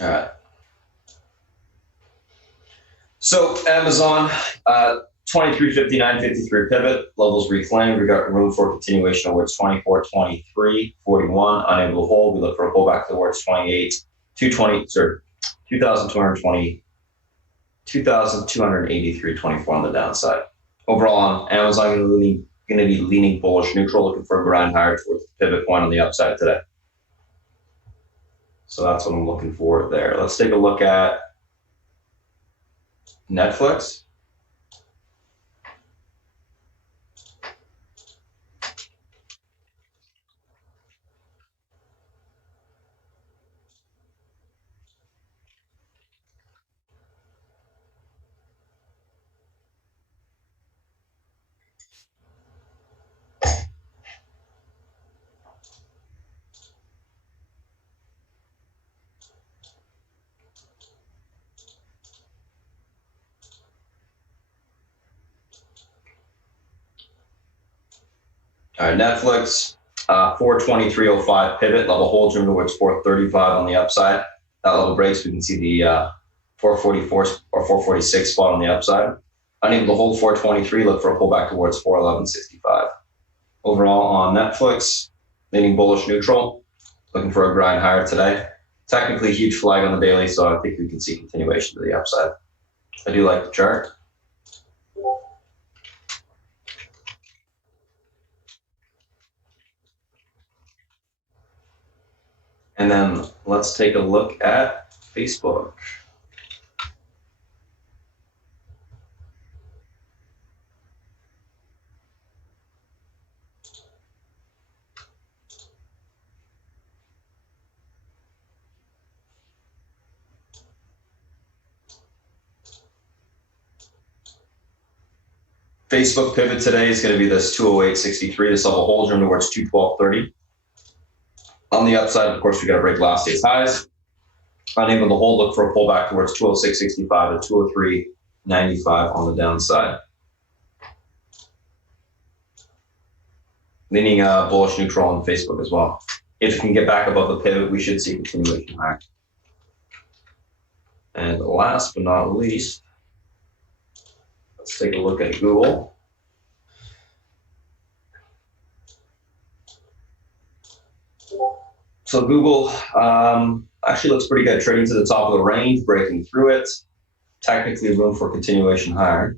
All right. So Amazon, 23.59.53 pivot, levels reclaimed. We got room for continuation towards 24.23, 41, unable to hold. We look for a pullback towards 28, 2,220, 2,283.24 on the downside. Overall on Amazon, going to be leaning bullish neutral, looking for a grind higher towards the pivot point on the upside today. So that's what I'm looking for there. Let's take a look at Netflix. All right, Netflix, 423.05 pivot, level holds room towards 435 on the upside. That level breaks, we can see the 444 or 446 spot on the upside. Unable to hold 423, look for a pullback towards 411.65. Overall on Netflix, leaning bullish neutral, looking for a grind higher today. Technically a huge flag on the daily, so I think we can see continuation to the upside. I do like the chart. And then let's take a look at Facebook. Facebook pivot today is going to be this 208.63. This level holds room towards 212.30. On the upside, of course, we got to break last day's highs. Unable to hold, look for a pullback towards 206.65 to 203.95 on the downside. Leaning bullish neutral on Facebook as well. If we can get back above the pivot, we should see continuation higher. And last but not least, let's take a look at Google. So Google actually looks pretty good, trading to the top of the range, breaking through it. Technically room for continuation higher.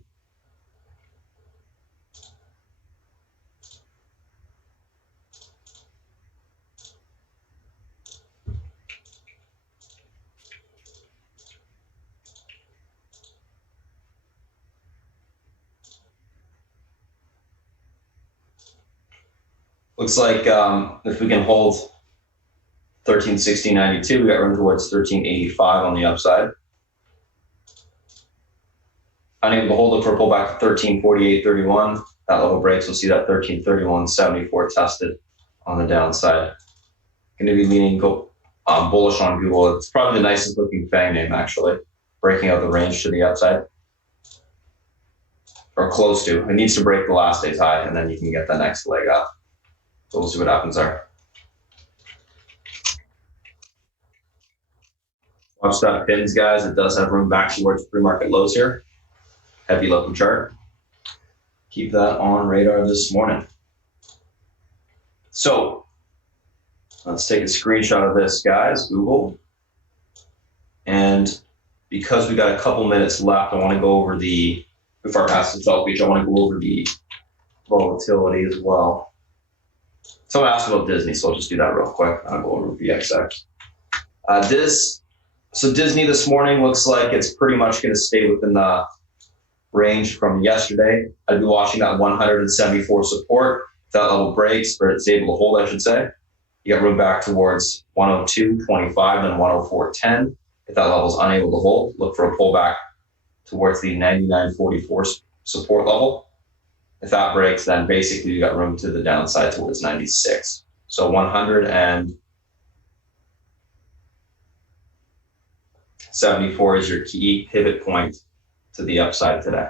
Looks like if we can hold 1360.92, we got room towards 1385 on the upside. Unable to hold it for a pullback to 1348.31. That level breaks, we'll see that 1331.74 tested on the downside. Going to be leaning bullish on Google. It's probably the nicest looking FANG name, actually, breaking out the range to the upside, or close to. It needs to break the last day's high, and then you can get the next leg up. So we'll see what happens there. Watch that pins, guys. It does have room back towards pre-market lows here. Heavy looking chart. Keep that on radar this morning. So let's take a screenshot of this, guys. Google. And because we got a couple minutes left, I want to go over before I pass this off, I want to go over the volatility as well. Someone asked about Disney, so I'll just do that real quick. I'll go over VXX. So Disney this morning looks like it's pretty much going to stay within the range from yesterday. I'd be watching that 174 support. If that level breaks, or it's able to hold, I should say, you got room back towards 102.25 and 104.10. If that level is unable to hold, look for a pullback towards the 99.44 support level. If that breaks, then basically you got room to the downside towards 96. So 174 is your key pivot point to the upside today.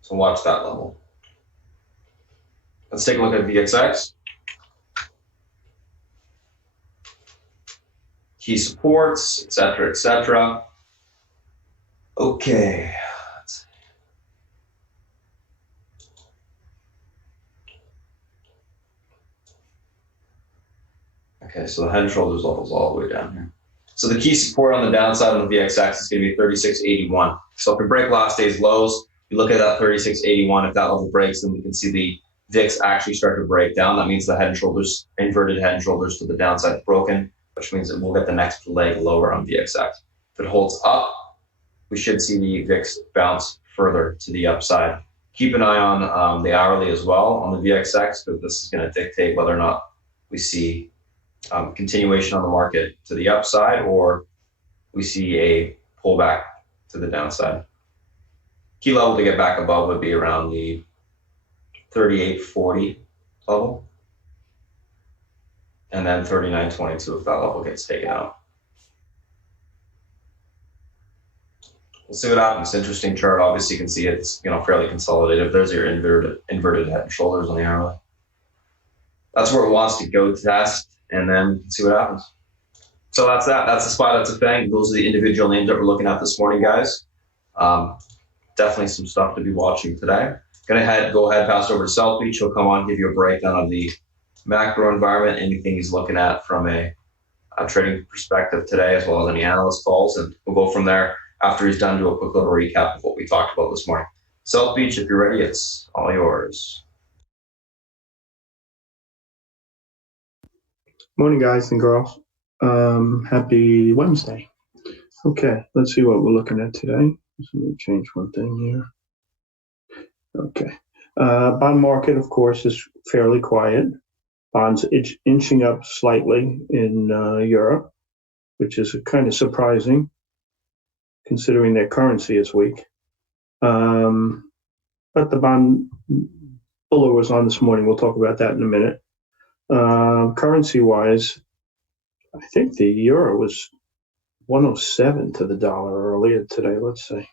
So watch that level. Let's take a look at VXX. Key supports, etc., etc. Okay. Okay, so the head and shoulders level's all the way down here. So the key support on the downside on the VXX is going to be 36.81. So if we break last day's lows, you look at that 36.81. If that level breaks, then we can see the VIX actually start to break down. That means the head and shoulders, inverted head and shoulders to the downside is broken, which means that we'll get the next leg lower on VXX. If it holds up, we should see the VIX bounce further to the upside. Keep an eye on the hourly as well on the VXX, because this is going to dictate whether or not we see continuation on the market to the upside or we see a pullback to the downside. Key level to get back above would be around the 38.40 level, and then 39.22 if that level gets taken out. We'll see what happens. Interesting chart. Obviously, you can see it's fairly consolidated. There's your inverted head and shoulders on the hourly. That's where it wants to go test, and then see what happens. So that's that. That's the SPY, that's a FANG. Those are the individual names that we're looking at this morning, guys. Definitely some stuff to be watching today. Go ahead, pass over to South Beach. He'll come on, give you a breakdown of the macro environment, anything he's looking at from a trading perspective today, as well as any analyst calls, and we'll go from there after he's done, do a quick little recap of what we talked about this morning. South Beach, if you're ready, it's all yours. Morning, guys and girls. Happy Wednesday. Okay, let's see what we're looking at today. Let me change one thing here. Okay. Bond market, of course, is fairly quiet. Bonds inching up slightly in Europe, which is kind of surprising considering their currency is weak. But the bond buller was on this morning. We'll talk about that in a minute. Currency-wise, I think the euro was 107 to the dollar earlier today. Let's see. I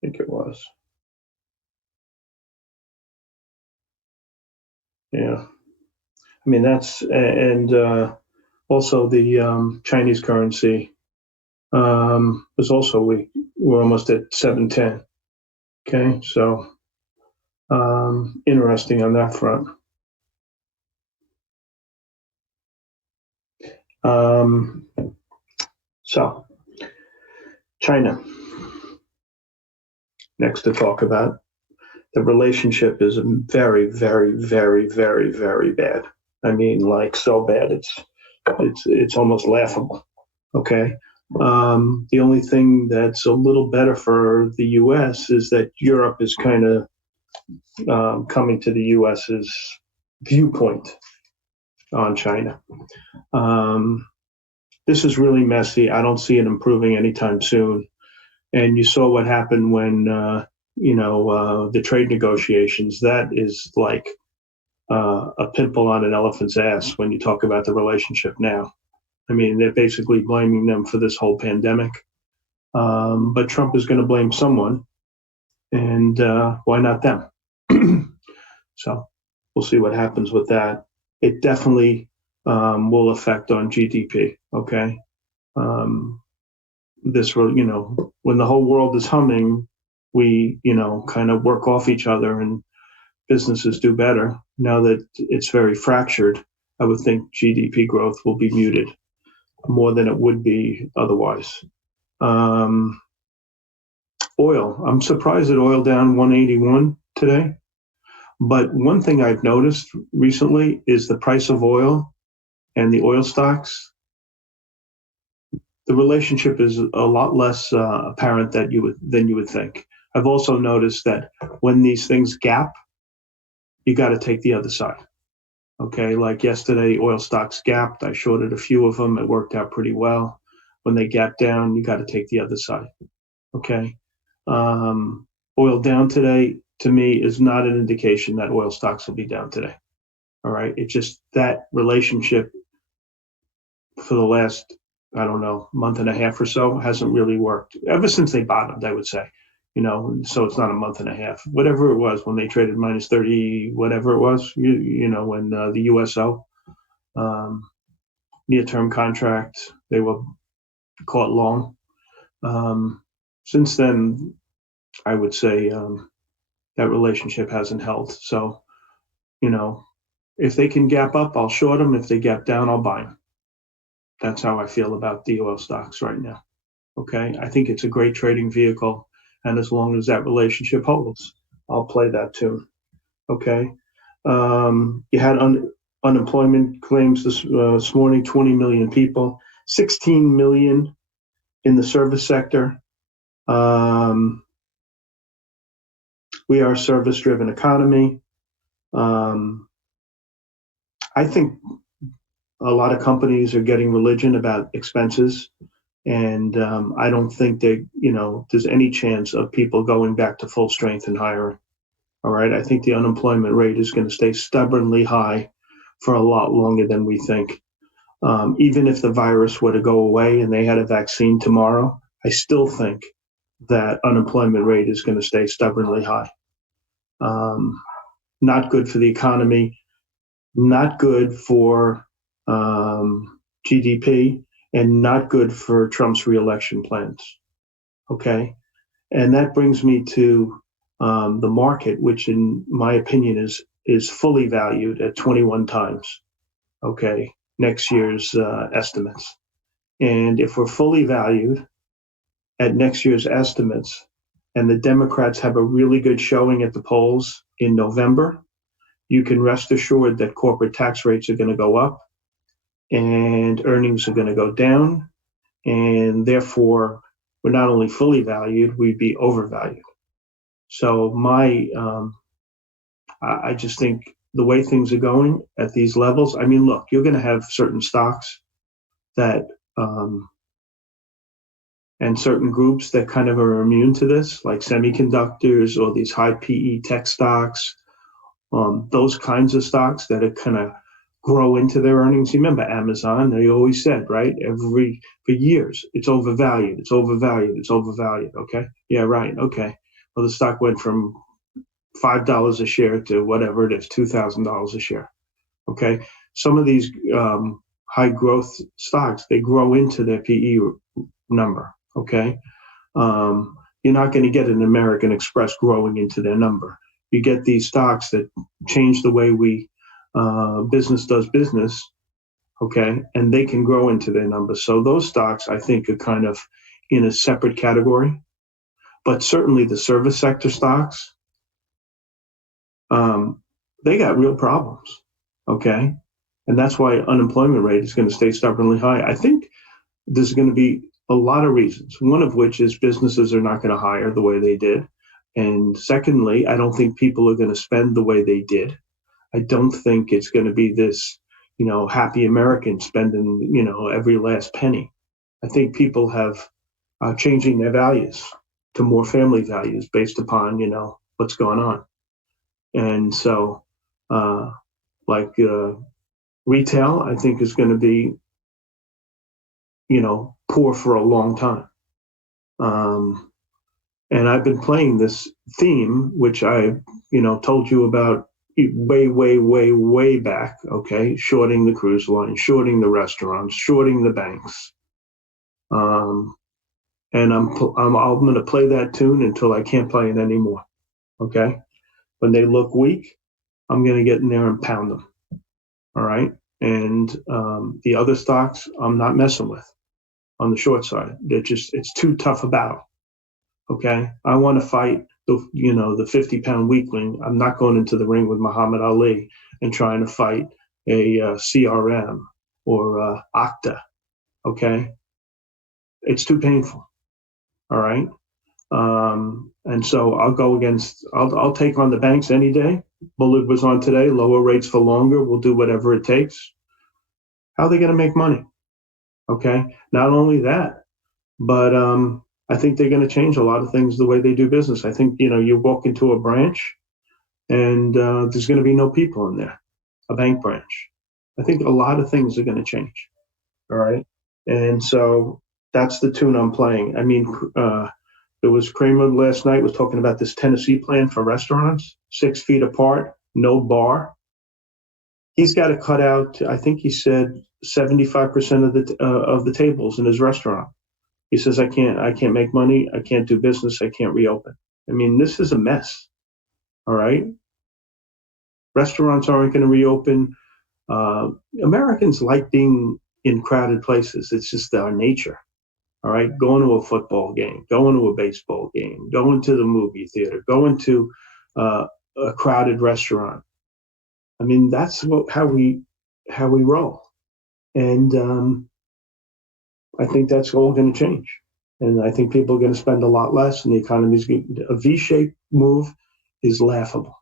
think it was. Yeah. I mean, that's, and also the Chinese currency was also weak. We're almost at 710. Okay, so interesting on that front. So China, next to talk about. The relationship is very, very, very, very, very bad. I mean, like so bad, it's almost laughable. Okay. The only thing that's a little better for the U.S. is that Europe is kind of coming to the U.S.'s viewpoint on China. This is really messy. I don't see it improving anytime soon. And you saw what happened when, the trade negotiations. That is like a pimple on an elephant's ass when you talk about the relationship now. I mean, they're basically blaming them for this whole pandemic. But Trump is going to blame someone. And why not them? So we'll see what happens with that. It definitely will affect on GDP. Okay. When the whole world is humming, we, kind of work off each other and businesses do better. Now that it's very fractured, I would think GDP growth will be muted more than it would be otherwise. Oil, I'm surprised that oil down 181 today. But one thing I've noticed recently is the price of oil and the oil stocks. The relationship is a lot less apparent than you would think. I've also noticed that when these things gap, you got to take the other side. Okay, like yesterday, oil stocks gapped. I shorted a few of them. It worked out pretty well. When they gap down, you got to take the other side. Okay, oil down today to me is not an indication that oil stocks will be down today. All right, it's just that relationship for the last, I don't know, month and a half or so hasn't really worked. Ever since they bottomed, I would say, so it's not a month and a half. Whatever it was when they traded minus 30, whatever it was, when the USO, near-term contract, they were caught long. Since then, I would say that relationship hasn't held. So, if they can gap up, I'll short them. If they gap down, I'll buy them. That's how I feel about the oil stocks right now. Okay, I think it's a great trading vehicle, and as long as that relationship holds, I'll play that tune. Okay, you had unemployment claims this morning, 20 million people, 16 million in the service sector. We are a service-driven economy. I think a lot of companies are getting religion about expenses, and I don't think there's any chance of people going back to full strength and hiring. All right, I think the unemployment rate is going to stay stubbornly high for a lot longer than we think. Even if the virus were to go away and they had a vaccine tomorrow, I still think that unemployment rate is going to stay stubbornly high. Not good for the economy, not good for GDP, and not good for Trump's reelection plans. Okay, and that brings me to the market, which in my opinion is fully valued at 21 times. Okay, next year's estimates. And if we're fully valued at next year's estimates, and the Democrats have a really good showing at the polls in November, you can rest assured that corporate tax rates are going to go up and earnings are going to go down. And therefore, we're not only fully valued, we'd be overvalued. So I just think the way things are going at these levels, I mean, look, you're going to have certain stocks that, and certain groups that kind of are immune to this, like semiconductors or these high PE tech stocks, those kinds of stocks that are kind of grow into their earnings. You remember Amazon, they always said, right, for years, it's overvalued, it's overvalued, it's overvalued. Okay. Yeah, right. Okay. Well, the stock went from $5 a share to whatever it is, $2,000 a share. Okay. Some of these high growth stocks, they grow into their PE number. Okay. You're not going to get an American Express growing into their number. You get these stocks that change the way business does business, okay, and they can grow into their numbers. So those stocks, I think, are kind of in a separate category. But certainly the service sector stocks, they got real problems, okay? And that's why unemployment rate is going to stay stubbornly high. I think there's going to be a lot of reasons, one of which is businesses are not going to hire the way they did. And secondly, I don't think people are going to spend the way they did. I don't think it's going to be this, happy American spending, every last penny. I think people have changing their values to more family values based upon, what's going on. And so, retail, I think is going to be, poor for a long time. And I've been playing this theme, which I, told you about way, way, way, way back, okay, shorting the cruise line, shorting the restaurants, shorting the banks. And I'm going to play that tune until I can't play it anymore, okay? When they look weak, I'm going to get in there and pound them, all right? And the other stocks, I'm not messing with on the short side. It's too tough a battle, okay? I want to fight the 50-pound weakling. I'm not going into the ring with Muhammad Ali and trying to fight a CRM or Okta, okay? It's too painful, all right? And so I'll take on the banks any day. Bullard was on today, lower rates for longer. We'll do whatever it takes. How are they going to make money? Okay. Not only that, but I think they're going to change a lot of things the way they do business. I think, you walk into a branch and there's going to be no people in there, a bank branch. I think a lot of things are going to change. All right. And so that's the tune I'm playing. I mean, there was Kramer last night was talking about this Tennessee plan for restaurants, 6 feet apart, no bar. He's got to cut out, I think he said 75% of the tables in his restaurant. He says, I can't make money. I can't do business. I can't reopen. I mean, this is a mess. All right. Restaurants aren't going to reopen. Americans like being in crowded places. It's just our nature. All right. Going to a football game, going to a baseball game, going to the movie theater, going to a crowded restaurant. I mean, that's how we roll. And I think that's all going to change. And I think people are going to spend a lot less, and the economy's a V-shaped move is laughable.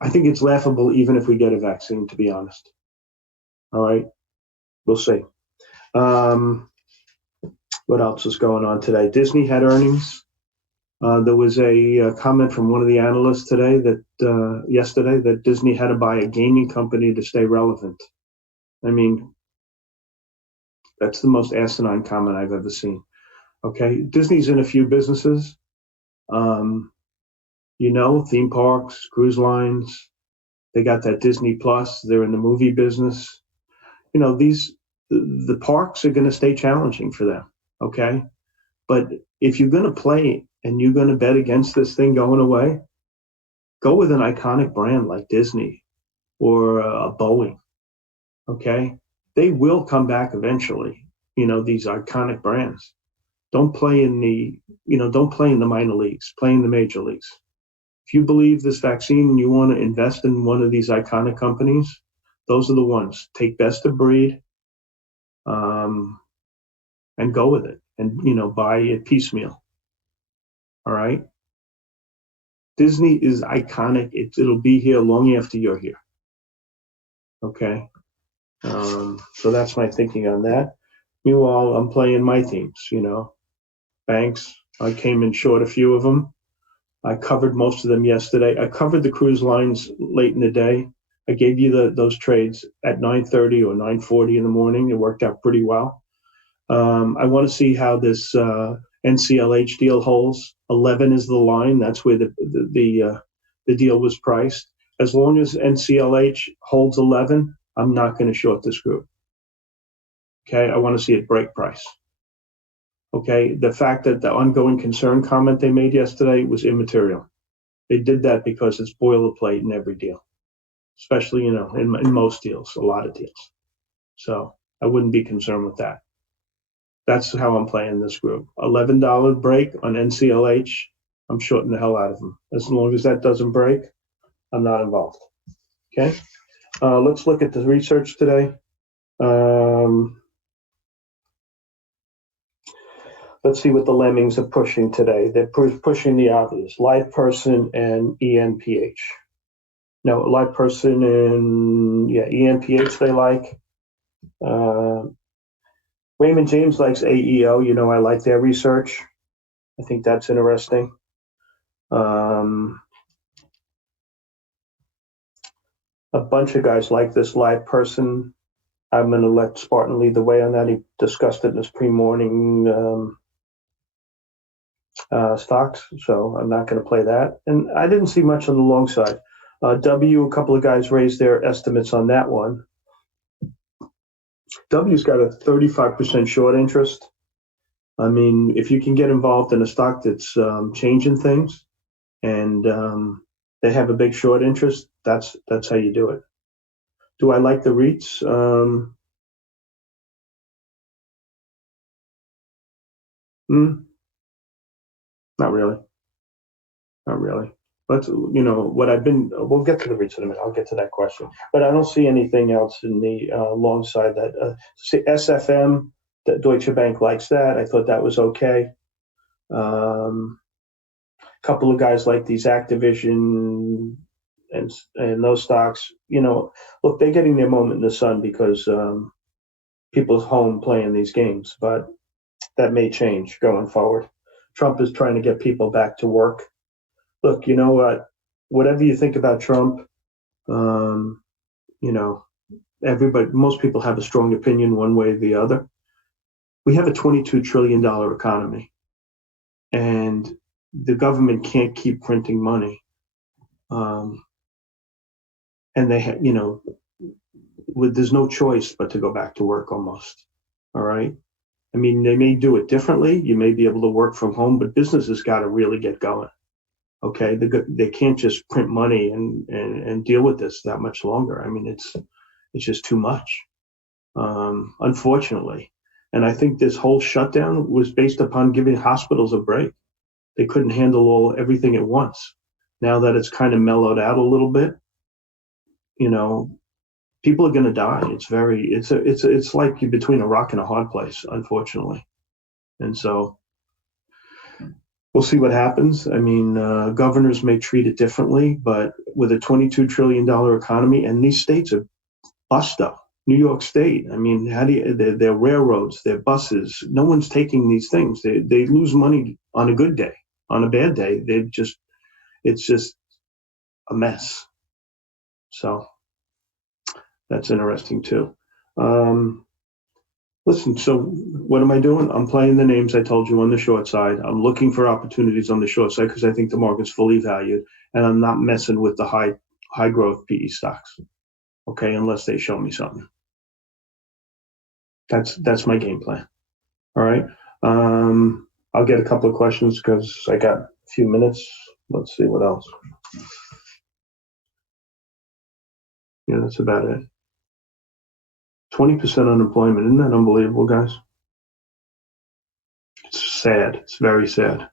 I think it's laughable even if we get a vaccine, to be honest. All right, we'll see. What else is going on today? Disney had earnings. There was a comment from one of the analysts today that yesterday that Disney had to buy a gaming company to stay relevant. I mean, that's the most asinine comment I've ever seen. Okay, Disney's in a few businesses, theme parks, cruise lines. They got that Disney Plus. They're in the movie business. The parks are going to stay challenging for them. Okay, but if you're going to play and you're going to bet against this thing going away, go with an iconic brand like Disney or a Boeing. Okay, they will come back eventually. These iconic brands. Don't play in the minor leagues. Play in the major leagues. If you believe this vaccine and you want to invest in one of these iconic companies, those are the ones. Take best of breed, and go with it. And buy it piecemeal. All right. Disney is iconic. It'll be here long after you're here. Okay. So that's my thinking on that. Meanwhile, I'm playing my themes. Banks. I came in short a few of them. I covered most of them yesterday. I covered the cruise lines late in the day. I gave you those trades at 9:30 or 9:40 in the morning. It worked out pretty well. I want to see how this NCLH deal holds. 11 is the line. That's where the deal was priced. As long as NCLH holds 11, I'm not going to short this group. Okay, I want to see it break price. Okay, the fact that the ongoing concern comment they made yesterday was immaterial. They did that because it's boilerplate in every deal, especially, in most deals, a lot of deals. So I wouldn't be concerned with that. That's how I'm playing this group. $11 break on NCLH. I'm shorting the hell out of them. As long as that doesn't break, I'm not involved. Okay, let's look at the research today. Let's see what the lemmings are pushing today. They're pushing the obvious, live person and ENPH. No, live person and ENPH they like. Raymond James likes AEO. I like their research. I think that's interesting. A bunch of guys like this live person. I'm going to let Spartan lead the way on that. He discussed it in his pre-morning stocks, so I'm not going to play that. And I didn't see much on the long side. W, a couple of guys raised their estimates on that one. W's got a 35% short interest. I mean, if you can get involved in a stock that's changing things and they have a big short interest, that's how you do it. Do I like the REITs? Not really. Not really. But what we'll get to the REITs in a minute. I'll get to that question. But I don't see anything else in the alongside that. See, SFM, Deutsche Bank likes that. I thought that was okay. Couple of guys like these Activision and those stocks. Look, they're getting their moment in the sun because people's home playing these games. But that may change going forward. Trump is trying to get people back to work. Look, you know what? Whatever you think about Trump, most people have a strong opinion one way or the other. We have a $22 trillion economy, and the government can't keep printing money. And there's no choice but to go back to work almost. All right. I mean, they may do it differently. You may be able to work from home, but businesses got to really get going. Okay, they can't just print money and deal with this that much longer. I mean, it's just too much, unfortunately. And I think this whole shutdown was based upon giving hospitals a break. They couldn't handle everything at once. Now that it's kind of mellowed out a little bit, people are going to die. It's like you're between a rock and a hard place, unfortunately. And so we'll see what happens. I mean, governors may treat it differently, but with a $22 trillion economy, and these states are bust up. New York State, I mean, their railroads, their buses, no one's taking these things. They lose money on a good day. On a bad day, it's just a mess. So that's interesting too. Listen, so what am I doing? I'm playing the names I told you on the short side. I'm looking for opportunities on the short side because I think the market's fully valued, and I'm not messing with the high growth PE stocks. Okay, unless they show me something. That's my game plan. All right. I'll get a couple of questions because I got a few minutes. Let's see what else. Yeah, that's about it. 20% unemployment. Isn't that unbelievable, guys? It's sad. It's very sad.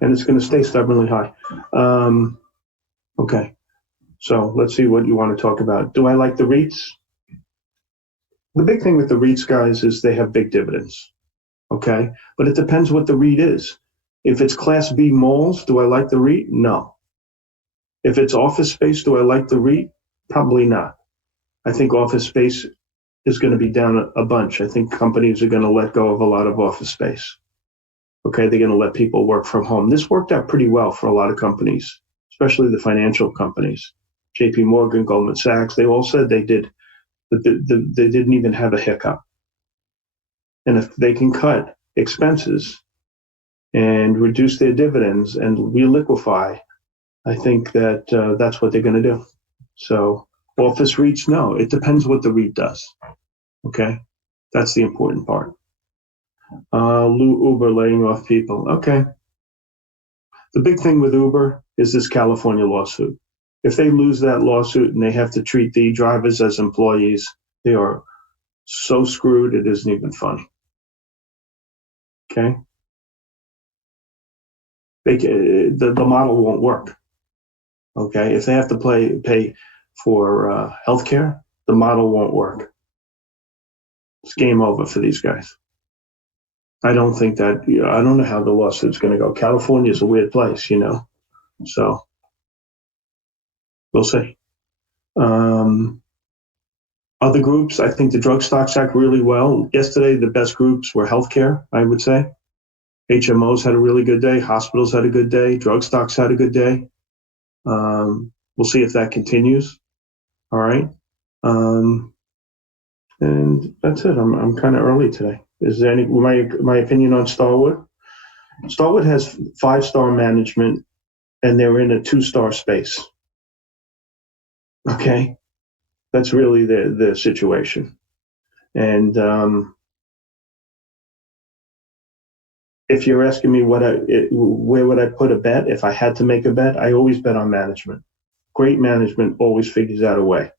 And it's going to stay stubbornly high. Okay. So let's see what you want to talk about. Do I like the REITs? The big thing with the REITs, guys, is they have big dividends. Okay. But it depends what the REIT is. If it's Class B malls, do I like the REIT? No. If it's office space, do I like the REIT? Probably not. I think office space is going to be down a bunch. I think companies are going to let go of a lot of office space. Okay, they're going to let people work from home. This worked out pretty well for a lot of companies, especially the financial companies. JP Morgan, Goldman Sachs, they all said they did, but they didn't even have a hiccup. And if they can cut expenses and reduce their dividends and reliquify, I think that that's what they're going to do. So office REITs, no, it depends what the REIT does. Okay, that's the important part. Uber laying off people. Okay. The big thing with Uber is this California lawsuit. If they lose that lawsuit and they have to treat the drivers as employees, they are so screwed it isn't even funny. Okay. The model won't work. Okay. If they have to pay for healthcare, the model won't work. It's game over for these guys. I don't think that, I don't know how the lawsuit's going to go. California is a weird place, so we'll see. Other groups, I think the drug stocks act really well. Yesterday, the best groups were healthcare, I would say. HMOs had a really good day. Hospitals had a good day. Drug stocks had a good day. We'll see if that continues. All right. And that's it. I'm kind of early today. Is there my opinion on Starwood? Starwood has 5-star management, and they're in a 2-star space. Okay, that's really the situation. And if you're asking me where would I put a bet if I had to make a bet, I always bet on management. Great management always figures out a way.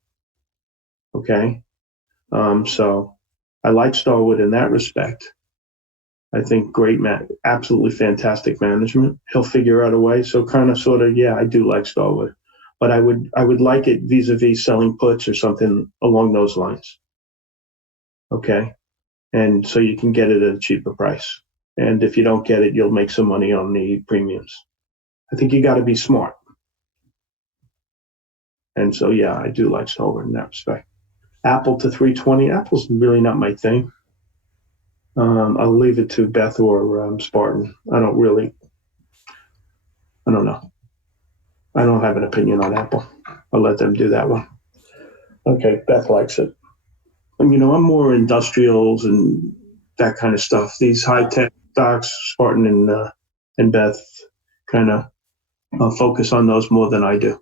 Okay, so I like Starwood in that respect. I think absolutely fantastic management. He'll figure out a way. So kind of, sort of, yeah, I do like Starwood, but I would like it vis-a-vis selling puts or something along those lines. Okay, and so you can get it at a cheaper price. And if you don't get it, you'll make some money on the premiums. I think you got to be smart. And so, yeah, I do like Starwood in that respect. Apple to 320. Apple's really not my thing. I'll leave it to Beth or Spartan. I don't know. I don't have an opinion on Apple. I'll let them do that one. Okay, Beth likes it. And, I'm more industrials and that kind of stuff. These high-tech stocks, Spartan and Beth kind of focus on those more than I do.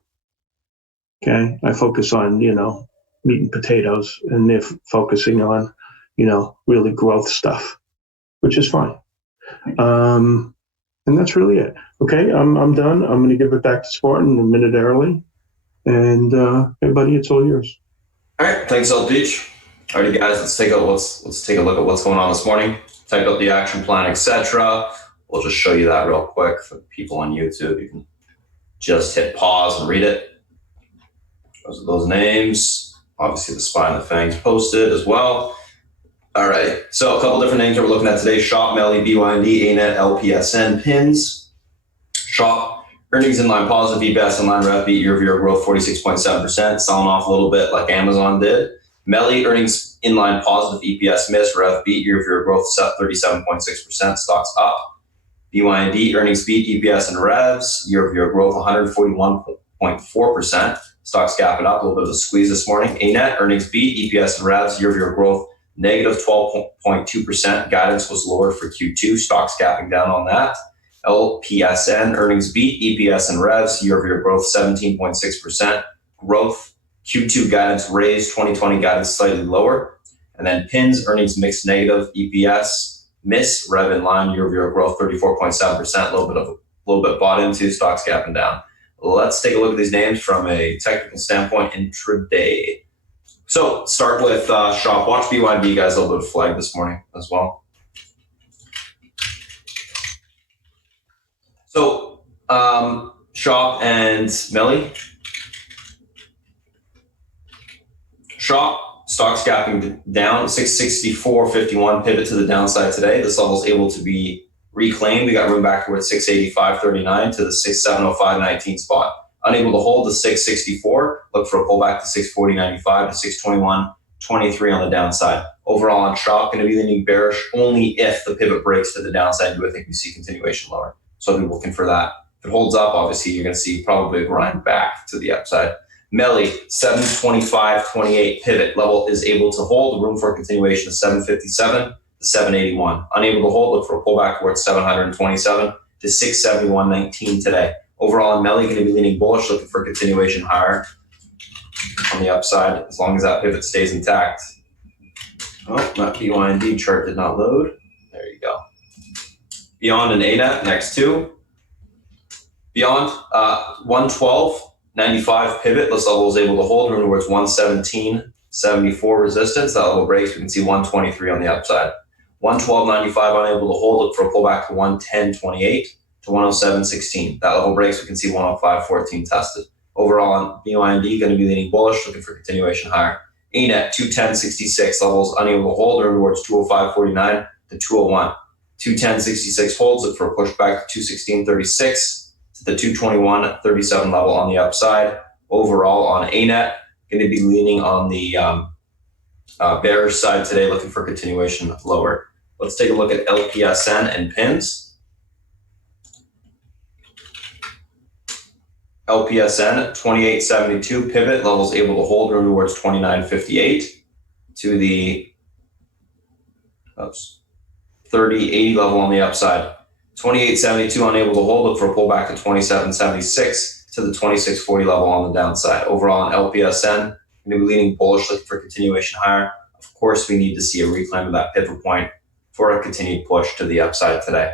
Okay, I focus on, meat and potatoes, and they're focusing on, really growth stuff, which is fine. And that's really it. Okay, I'm done. I'm going to give it back to Spartan a minute early. And everybody, it's all yours. All right, thanks, Old Peach. Alrighty, guys, let's take a look at what's going on this morning. Type up the action plan, etc. We'll just show you that real quick for people on YouTube. You can just hit pause and read it. Those are those names. Obviously, the spy and the fangs posted as well. All right, so a couple different names that we're looking at today: Shop, Melly, BYND, ANET, LPSN, PINS. Shop, earnings in line positive, EPS in line, rev beat, year-over-year growth 46.7%, selling off a little bit like Amazon did. Melly, earnings in line positive, EPS miss, rev beat, year-over-year growth 37.6%, stocks up. BYND, earnings beat, EPS and revs, year-over-year growth 141.4%. Stocks gapping up, a little bit of a squeeze this morning. ANET, earnings beat, EPS and revs, year-over-year growth negative 12.2%. Guidance was lowered for Q2. Stocks gapping down on that. LPSN, earnings beat, EPS and revs, year-over-year growth 17.6%. Growth, Q2 guidance raised, 2020 guidance slightly lower. And then PINS, earnings mixed negative, EPS miss, rev in line, year-over-year growth 34.7%. A little bit bought into, stocks gapping down. Let's take a look at these names from a technical standpoint intraday. So start with Shop. Watch BYD, guys, a little bit of flag this morning as well. So Shop and Melly. Shop, stocks gapping down, 664.51, pivot to the downside today. This level is able to be reclaimed. We got room back towards 685.39 to the 6705.19 spot. Unable to hold the 664, look for a pullback to 640.95 to 621.23 on the downside. Overall on Shop, going to be leaning bearish only if the pivot breaks to the downside. Do I think we see continuation lower? So I'll be looking for that. If it holds up, obviously you're going to see probably a grind back to the upside. Melly, 725.28 pivot level is able to hold. Room for a continuation of 757 to 781. Unable to hold, look for a pullback towards 727 to 671.19 today. Overall, in Melly, going to be leaning bullish, looking for a continuation higher on the upside, as long as that pivot stays intact. Oh, that BYND chart did not load. There you go. Beyond and ANET, next two. Beyond, 112.95 pivot. This level is able to hold. Room towards 117.74 resistance. That level breaks. We can see 123 on the upside. 112.95 unable to hold. Look for a pullback to 110.28 to 107.16. That level breaks. We can see 105.14 tested. Overall on BYND, going to be leaning bullish, looking for continuation higher. ANET 210.66 levels unable to hold. Room towards 205.49 to 201. 210.66 holds. Look for a pushback to 216.36 to the 221.37 level on the upside. Overall on ANET, going to be leaning on the bearish side today, looking for continuation lower. Let's take a look at LPSN and PINS. LPSN 28.72 pivot levels able to hold, room towards 29.58 to the 30.80 level on the upside. 28.72 unable to hold, look for a pullback to 27.76 to the 2640 level on the downside. Overall on LPSN, going to be leaning bullish, looking for continuation higher. Of course, we need to see a reclaim of that pivot point for a continued push to the upside today.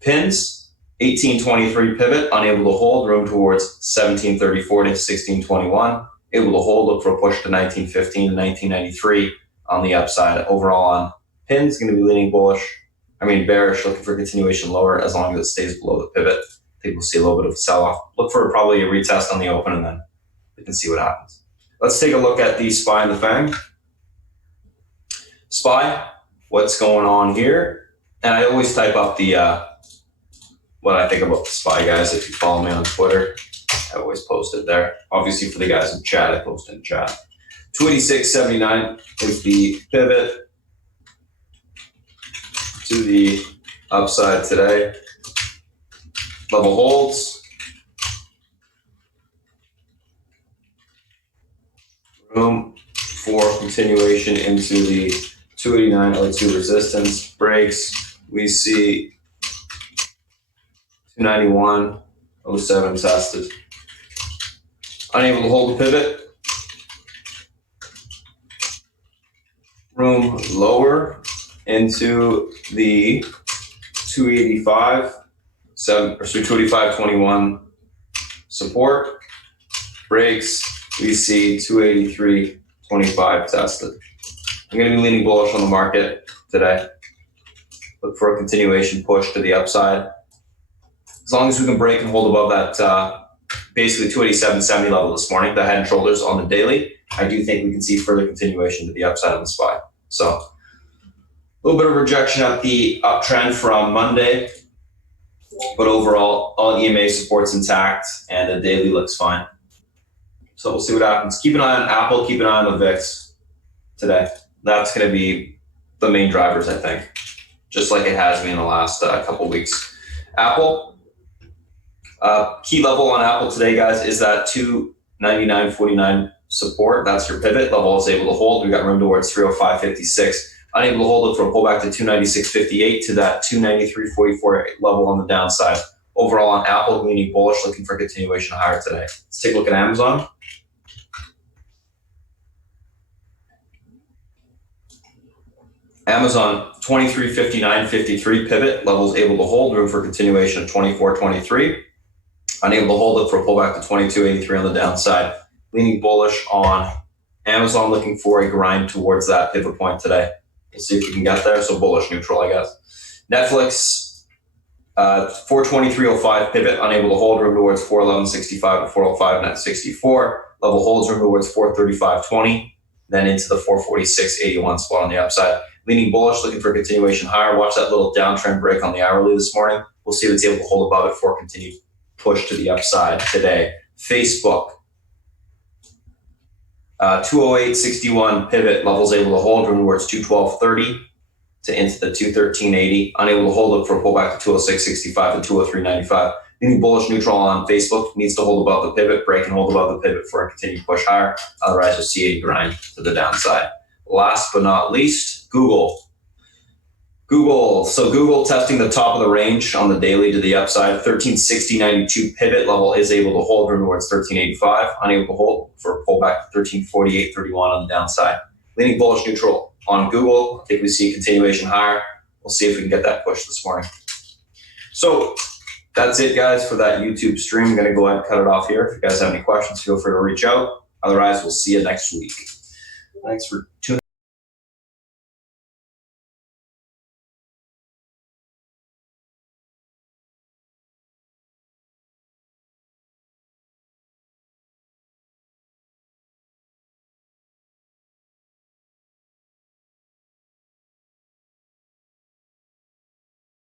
Pins, 1823 pivot, unable to hold, room towards 1734 to 1621. Able to hold, look for a push to 1915 to 1993 on the upside. Overall on pins, going to be leaning bearish, looking for continuation lower as long as it stays below the pivot. I think we'll see a little bit of a sell-off. Look for probably a retest on the open and then we can see what happens. Let's take a look at the SPY and the FANG. SPY, what's going on here? And I always type up the what I think about the SPY, guys. If you follow me on Twitter, I always post it there. Obviously, for the guys in chat, I post in chat. 286.79 is the pivot to the upside today. Level holds. Room for continuation into the 289.02 resistance. Breaks. We see 291.07 tested. Unable to hold the pivot. Room lower into the 285.21 support. Breaks. We see 283.25 tested. I'm going to be leaning bullish on the market today. Look for a continuation push to the upside. As long as we can break and hold above that basically 287.70 level this morning, the head and shoulders on the daily, I do think we can see further continuation to the upside on the SPY. So a little bit of rejection at the uptrend from Monday, but overall, all EMA support's intact and the daily looks fine. So we'll see what happens. Keep an eye on Apple, keep an eye on the VIX today. That's going to be the main drivers, I think, just like it has been in the last couple weeks. Apple, key level on Apple today, guys, is that 299.49 support. That's your pivot level. Is able to hold. We got room towards 305.56. Unable to hold it for a pullback to 296.58 to that 293.44 level on the downside. Overall on Apple, leaning bullish, looking for continuation higher today. Let's take a look at Amazon. Amazon 23.59.53 pivot, levels able to hold, room for continuation of 24.23. Unable to hold it for a pullback to 22.83 on the downside. Leaning bullish on Amazon, looking for a grind towards that pivot point today. We'll see if we can get there. So bullish neutral, I guess. Netflix 423.05 pivot, unable to hold, room towards 411.65 to 405 net 64. Level holds, room towards 435.20, then into the 446.81 spot on the upside. Leaning bullish, looking for a continuation higher. Watch that little downtrend break on the hourly this morning. We'll see if it's able to hold above it for a continued push to the upside today. Facebook 208.61 pivot, levels able to hold, room towards 212.30 to into the 213.80. Unable to hold it for a pullback to 206.65 and 203.95. Leaning bullish neutral on Facebook, needs to hold above the pivot, break and hold above the pivot for a continued push higher. Otherwise, you'll see a grind to the downside. Last but not least, Google. So Google testing the top of the range on the daily to the upside. 1360.92 pivot level is able to hold, room towards 1385. Unable to hold for a pullback to 1348.31 on the downside. Leaning bullish neutral on Google. I think we see a continuation higher. We'll see if we can get that push this morning. So that's it, guys, for that YouTube stream. I'm going to go ahead and cut it off here. If you guys have any questions, feel free to reach out. Otherwise, we'll see you next week. Thanks for tuning in.